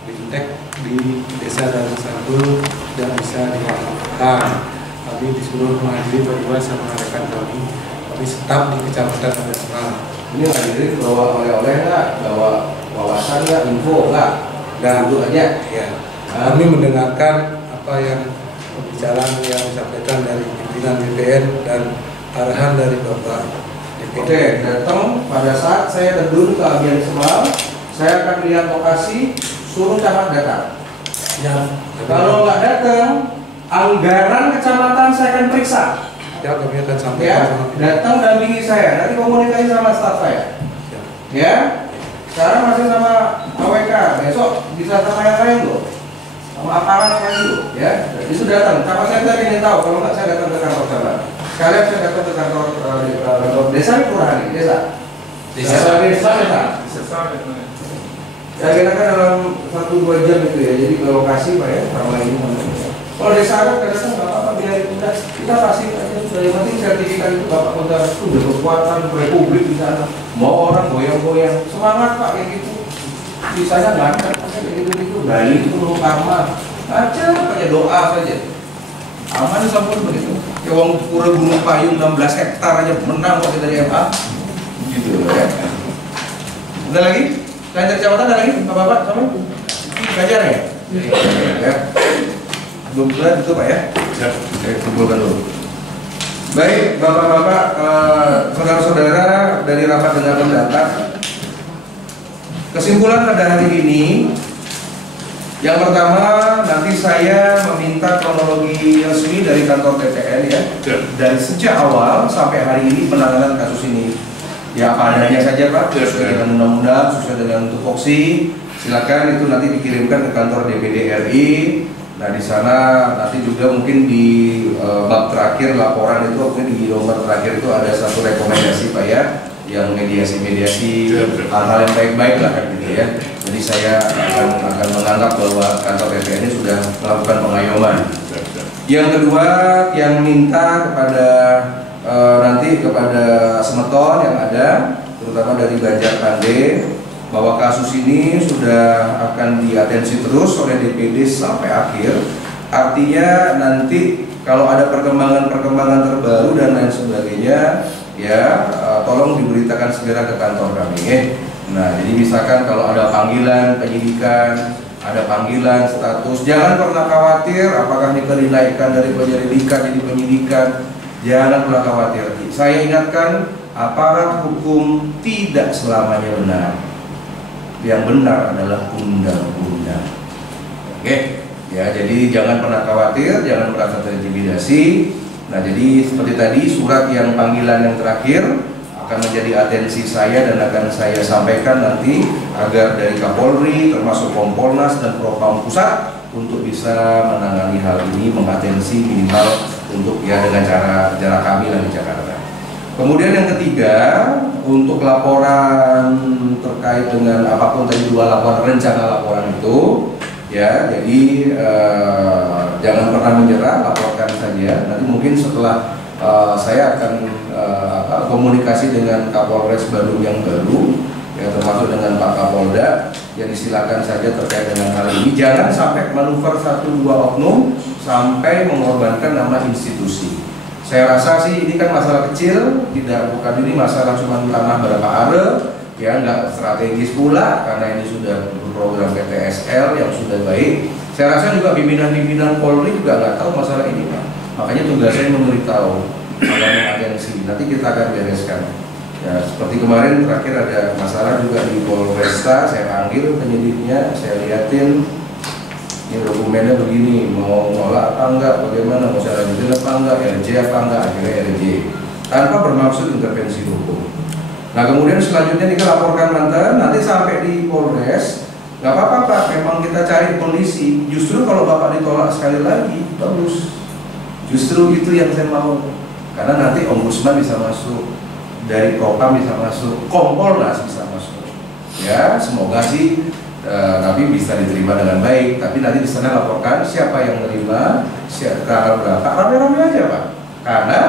fintech di Desa Dalam Sambul dan bisa diwakilkan. Kami disuruh menghadiri berdua sama rekan kami. Kami tetap di Kecamatan Semar. Ini hadirin bawa oleh-oleh nggak, bawa wawasan nggak, info nggak, dan duduk aja. Ya. Kami mendengarkan apa yang pembicaraan yang disampaikan dari pimpinan BPN dan arahan dari Bapak Oke, datang pada saat saya terjun ke Abian Semal, saya akan lihat lokasi, suruh camat datang. Ya. Kalau nggak datang, anggaran kecamatan saya akan periksa. Ya, kami akan sampaikan. Ya, datang dampingi saya, nanti komunikasi sama staf saya. Ya, sekarang masih sama AWK, besok bisa sama yang lain loh, sama aparat lagi loh. Ya, itu datang. Camat saya tadi ingin tahu, kalau nggak saya datang ke kantor camat. Sekalian saya datang ke kantor desa itu hari desa. Desa. Ya kira-kira dalam 1-2 jam itu ya. Jadi ke lokasi Pak ya, sama ini. Kalau desa ada kadang-kadang nggak apa-apa, biar kita kasih aja. Sudah yang penting sertifikat itu Bapak Kota itu udah kekuatan republik di sana. Mau orang goyang-goyang, semangat Pak kayak gitu. Sisanya nggak ada, kayak gitu-gitu. Bali itu perlu karma. Aja pakai doa saja. Aman sampun begitu. Ya wong pura Gunung Payung 16 hektar aja menang kok dari MA. Gitu ya. Udah lagi? Lain dari kecamatan ada lagi? Bapak sama? Gajar ya? Ya. Belum bulan itu Pak ya? Ya. Oke, kumpulkan dulu. Baik, Bapak-bapak, saudara-saudara dari rapat dengar pendapat. Kesimpulan pada hari ini, yang pertama nanti saya meminta kronologi resmi dari kantor TPN ya, dari sejak awal sampai hari ini penanganan kasus ini. Ya apa adanya saja Pak, sesuai dengan undang-undang, sesuai dengan tupoksi. Silakan itu nanti dikirimkan ke kantor DPD RI. Nah di sana nanti juga mungkin di bab terakhir laporan itu, mungkin di nomor terakhir itu ada satu rekomendasi Pak ya, yang mediasi hal-hal yang baik-baik lah gitu ya. Jadi saya akan menganggap bahwa kantor TPN ini sudah melakukan pengayoman. Yang kedua, yang minta kepada nanti kepada Semeton yang ada, terutama dari Banjar Pande, bahwa kasus ini sudah akan diatensi terus oleh DPD sampai akhir. Artinya nanti kalau ada perkembangan terbaru dan lain sebagainya, ya tolong diberitakan segera ke kantor kami ya. Nah jadi misalkan kalau ada panggilan penyidikan, ada panggilan status, jangan pernah khawatir apakah ini dinaikkan dari penyelidikan jadi penyidikan. Jangan pernah khawatir. Saya ingatkan, aparat hukum tidak selamanya benar. Yang benar adalah undang-undang. Oke, ya jadi jangan pernah khawatir, jangan merasa terintimidasi. Nah jadi seperti tadi surat yang panggilan yang terakhir akan menjadi atensi saya dan akan saya sampaikan nanti agar dari Kapolri termasuk Kompolnas dan Propam Pusat untuk bisa menangani hal ini, mengatensi minimal untuk ya dengan cara kami lah di Jakarta. Kemudian yang ketiga, untuk laporan terkait dengan apapun tadi 2 laporan, rencana laporan itu ya, jadi jangan pernah menyerah, laporkan saja. Nanti mungkin setelah saya akan komunikasi dengan Kapolres Bandung yang baru ya, termasuk dengan Pak Kapolda, yang silakan saja terkait dengan hal ini. Jangan sampai manuver 1-2 oknum sampai mengorbankan nama institusi. Saya rasa sih ini kan masalah kecil, bukan ini masalah cuma tanah berapa are, ya nggak strategis pula karena ini sudah program PTSL yang sudah baik. Saya rasa juga pimpinan-pimpinan Polri juga nggak tahu masalah ini Pak. Makanya tugas saya memberitahu agensi. Nanti kita akan bereskan. Ya, seperti kemarin terakhir ada masalah juga di Polresta, saya panggil penyidiknya, saya liatin ini dokumennya begini, mau nolak apa enggak, bagaimana, mau saya lanjutin apa enggak, RJ apa enggak, akhirnya RJ tanpa bermaksud intervensi hukum. Nah kemudian selanjutnya kita laporkan mantan, nanti sampai di Polres, nggak apa-apa Pak, memang kita cari kondisi. Justru kalau Bapak ditolak sekali lagi, bagus. Justru itu yang saya mau, karena nanti Ombudsman bisa masuk, dari Propam bisa masuk, Kompolnas bisa masuk. Ya semoga sih tapi bisa diterima dengan baik. Tapi nanti di sana laporkan siapa yang menerima, siapa berapa, rame-rame aja Pak. Karena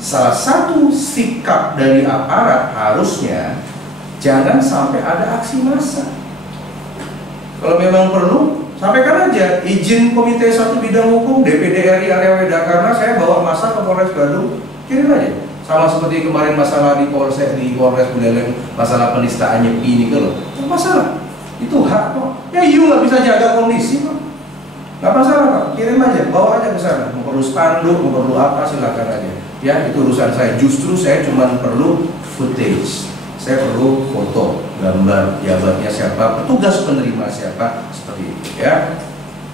salah satu sikap dari aparat harusnya jangan sampai ada aksi massa. Kalau memang perlu, sampaikan aja izin Komite 1 Bidang Hukum DPD RI area Weda, karena saya bawa massa ke Polres Bandung, kirim aja. Sama seperti kemarin masalah di Polres Buleleng, masalah penistaan nyepi ini kalau masalah itu hak kok. Ya you nggak bisa jaga kondisi kok, nggak masalah Pak. kirim aja, bawa aja ke sana. Mau perlu spanduk, mau perlu apa, silakan aja. Ya, itu urusan saya. Justru saya cuma perlu footage. Saya perlu foto, gambar, jabatnya siapa, petugas penerima siapa, seperti itu ya.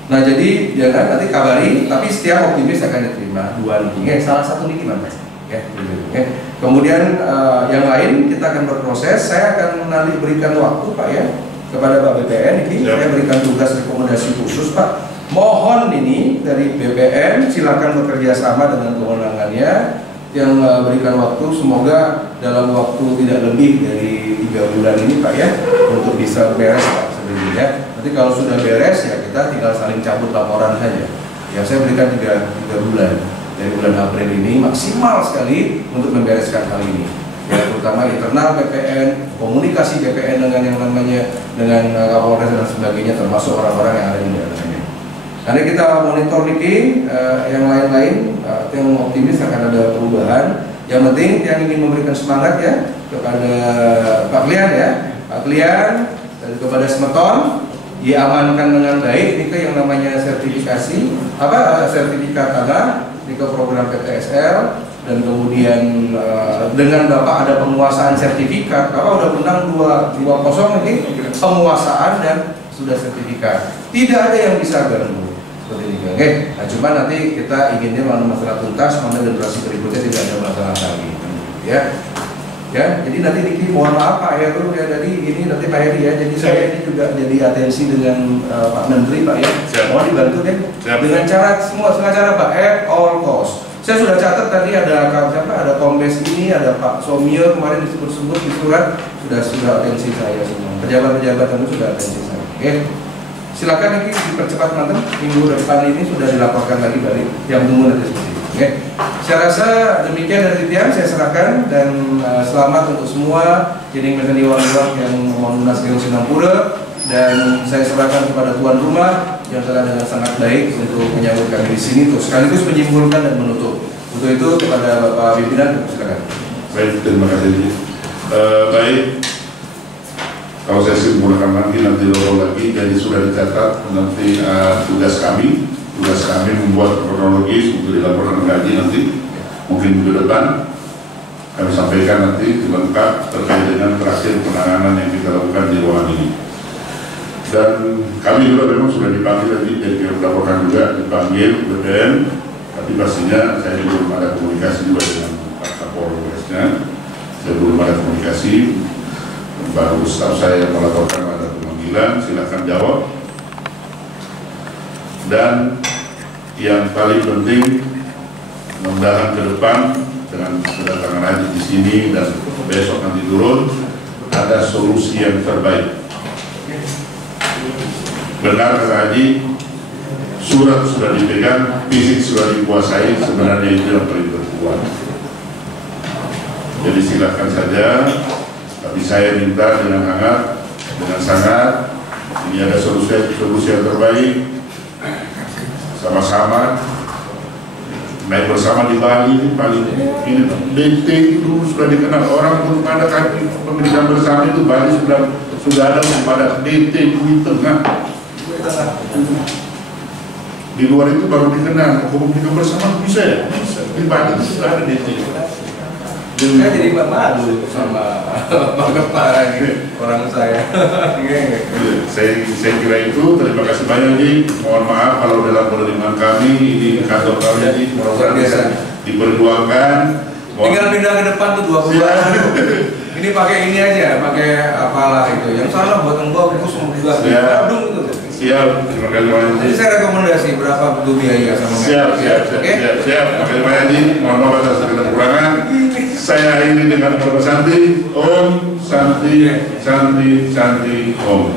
Nah, jadi jangan nanti kabari, tapi setiap optimis akan diterima 2 nih. Salah satu nih gimana? Ya, kemudian yang lain kita akan berproses. Saya akan nanti berikan waktu Pak ya kepada Pak BPN ini. Saya berikan tugas rekomendasi khusus Pak. Mohon ini dari BPN silakan bekerja sama dengan kewenangannya yang berikan waktu. Semoga dalam waktu tidak lebih dari 3 bulan ini Pak ya untuk bisa beres Pak sebenarnya. Nanti kalau sudah beres ya kita tinggal saling cabut laporan saja. Ya saya berikan 3 bulan. Dari bulan April ini maksimal sekali untuk membereskan hal ini. Ya, terutama internal BPN, komunikasi BPN dengan yang namanya dengan Kapolres dan sebagainya, termasuk orang-orang yang ada di dalamnya. Nanti kita monitor niki, yang lain-lain, yang optimis akan ada perubahan. Yang penting yang ingin memberikan semangat ya kepada Pak Klian ya, Pak Klian dan kepada Semeton diamankan dengan baik niki yang namanya sertifikasi sertifikat tanah ke program PTSL, dan kemudian dengan Bapak ada penguasaan sertifikat. Bapak udah menang 2-0 ini penguasaan dan sudah sertifikat. Tidak ada yang bisa ganggu seperti ini. Oke. Nah, cuma nanti kita inginnya masalah tuntas, mana generasi berikutnya tidak ada masalah lagi. Ya. Ya, jadi nanti Niki mohon maaf Pak Heru ya, jadi ini nanti Pak Heri ya, jadi saya ini juga jadi atensi dengan Pak Menteri Pak ya. Mohon dibantu deh dengan cara semua cara Pak at all cost. Saya sudah catat tadi ada Kombes ini, ada Pak Somio kemarin disebut-sebut di surat, sudah atensi saya semua. Pejabat-pejabat itu sudah atensi saya. Oke. Silakan Niki dipercepat nanti minggu depan ini sudah dilaporkan lagi balik yang tunggu nanti seperti itu. Oke. Saya rasa demikian dari Tiang, saya serahkan dan selamat untuk semua jening mekani orang-orang yang mau lunas Geong Sinampura, dan saya serahkan kepada tuan rumah yang telah dengan sangat baik untuk menyambut kami di sini, terus sekaligus menyimpulkan dan menutup. Untuk itu kepada Bapak Pimpinan, silakan. Baik, terima kasih. Baik, kalau saya simpulkan nanti lagi, jadi sudah dicatat nanti tugas kami membuat kronologis untuk dilaporkan lagi nanti mungkin minggu depan kami sampaikan nanti lengkap terkait dengan terakhir penanganan yang kita lakukan di ruangan ini. Dan kami juga memang sudah dipanggil tadi, jadi kita laporkan juga dipanggil BPN, tapi pastinya saya belum ada komunikasi juga dengan Pak Kapolresnya. Saya belum ada komunikasi, baru staf saya melaporkan ada pemanggilan, silakan jawab. Dan yang paling penting, mudah-mudahan ke depan dengan kedatangan haji di sini dan besok nanti turun ada solusi yang terbaik. Benar kata Haji, surat sudah dipegang, fisik sudah dikuasai, sebenarnya itu yang paling berkuat. Jadi silakan saja, tapi saya minta dengan hangat, dengan sangat, ini ada solusi yang terbaik. Sama-sama naik bersama di Bali ini paling ini DT itu sudah dikenal orang, belum ada kaki pemilihan bersama itu Bali sudah ada pada DT di tengah. Di luar itu baru dikenal, komunikasi bersama bisa ya, di Bali itu sudah ada DT. Saya jadi malu sama Pak Kepala ini, orang saya. Saya kira itu. Terima kasih banyak Ji. Mohon maaf kalau dalam penerimaan kami ini kantor kami ini biasa diperjuangkan. Tinggal pindah ke depan tuh 2 bulan. Ini pakai ini aja, pakai apalah itu. Yang salah buat enggak aku semua juga. Aduh itu. Siap, terima kasih banyak. Jadi saya rekomendasi berapa butuh biaya sama siap. Terima kasih banyak Ji. Mohon maaf atas segala kekurangan. Saya akhiri dengan kata Santi, Om, Santi, Santi, Santi, Om.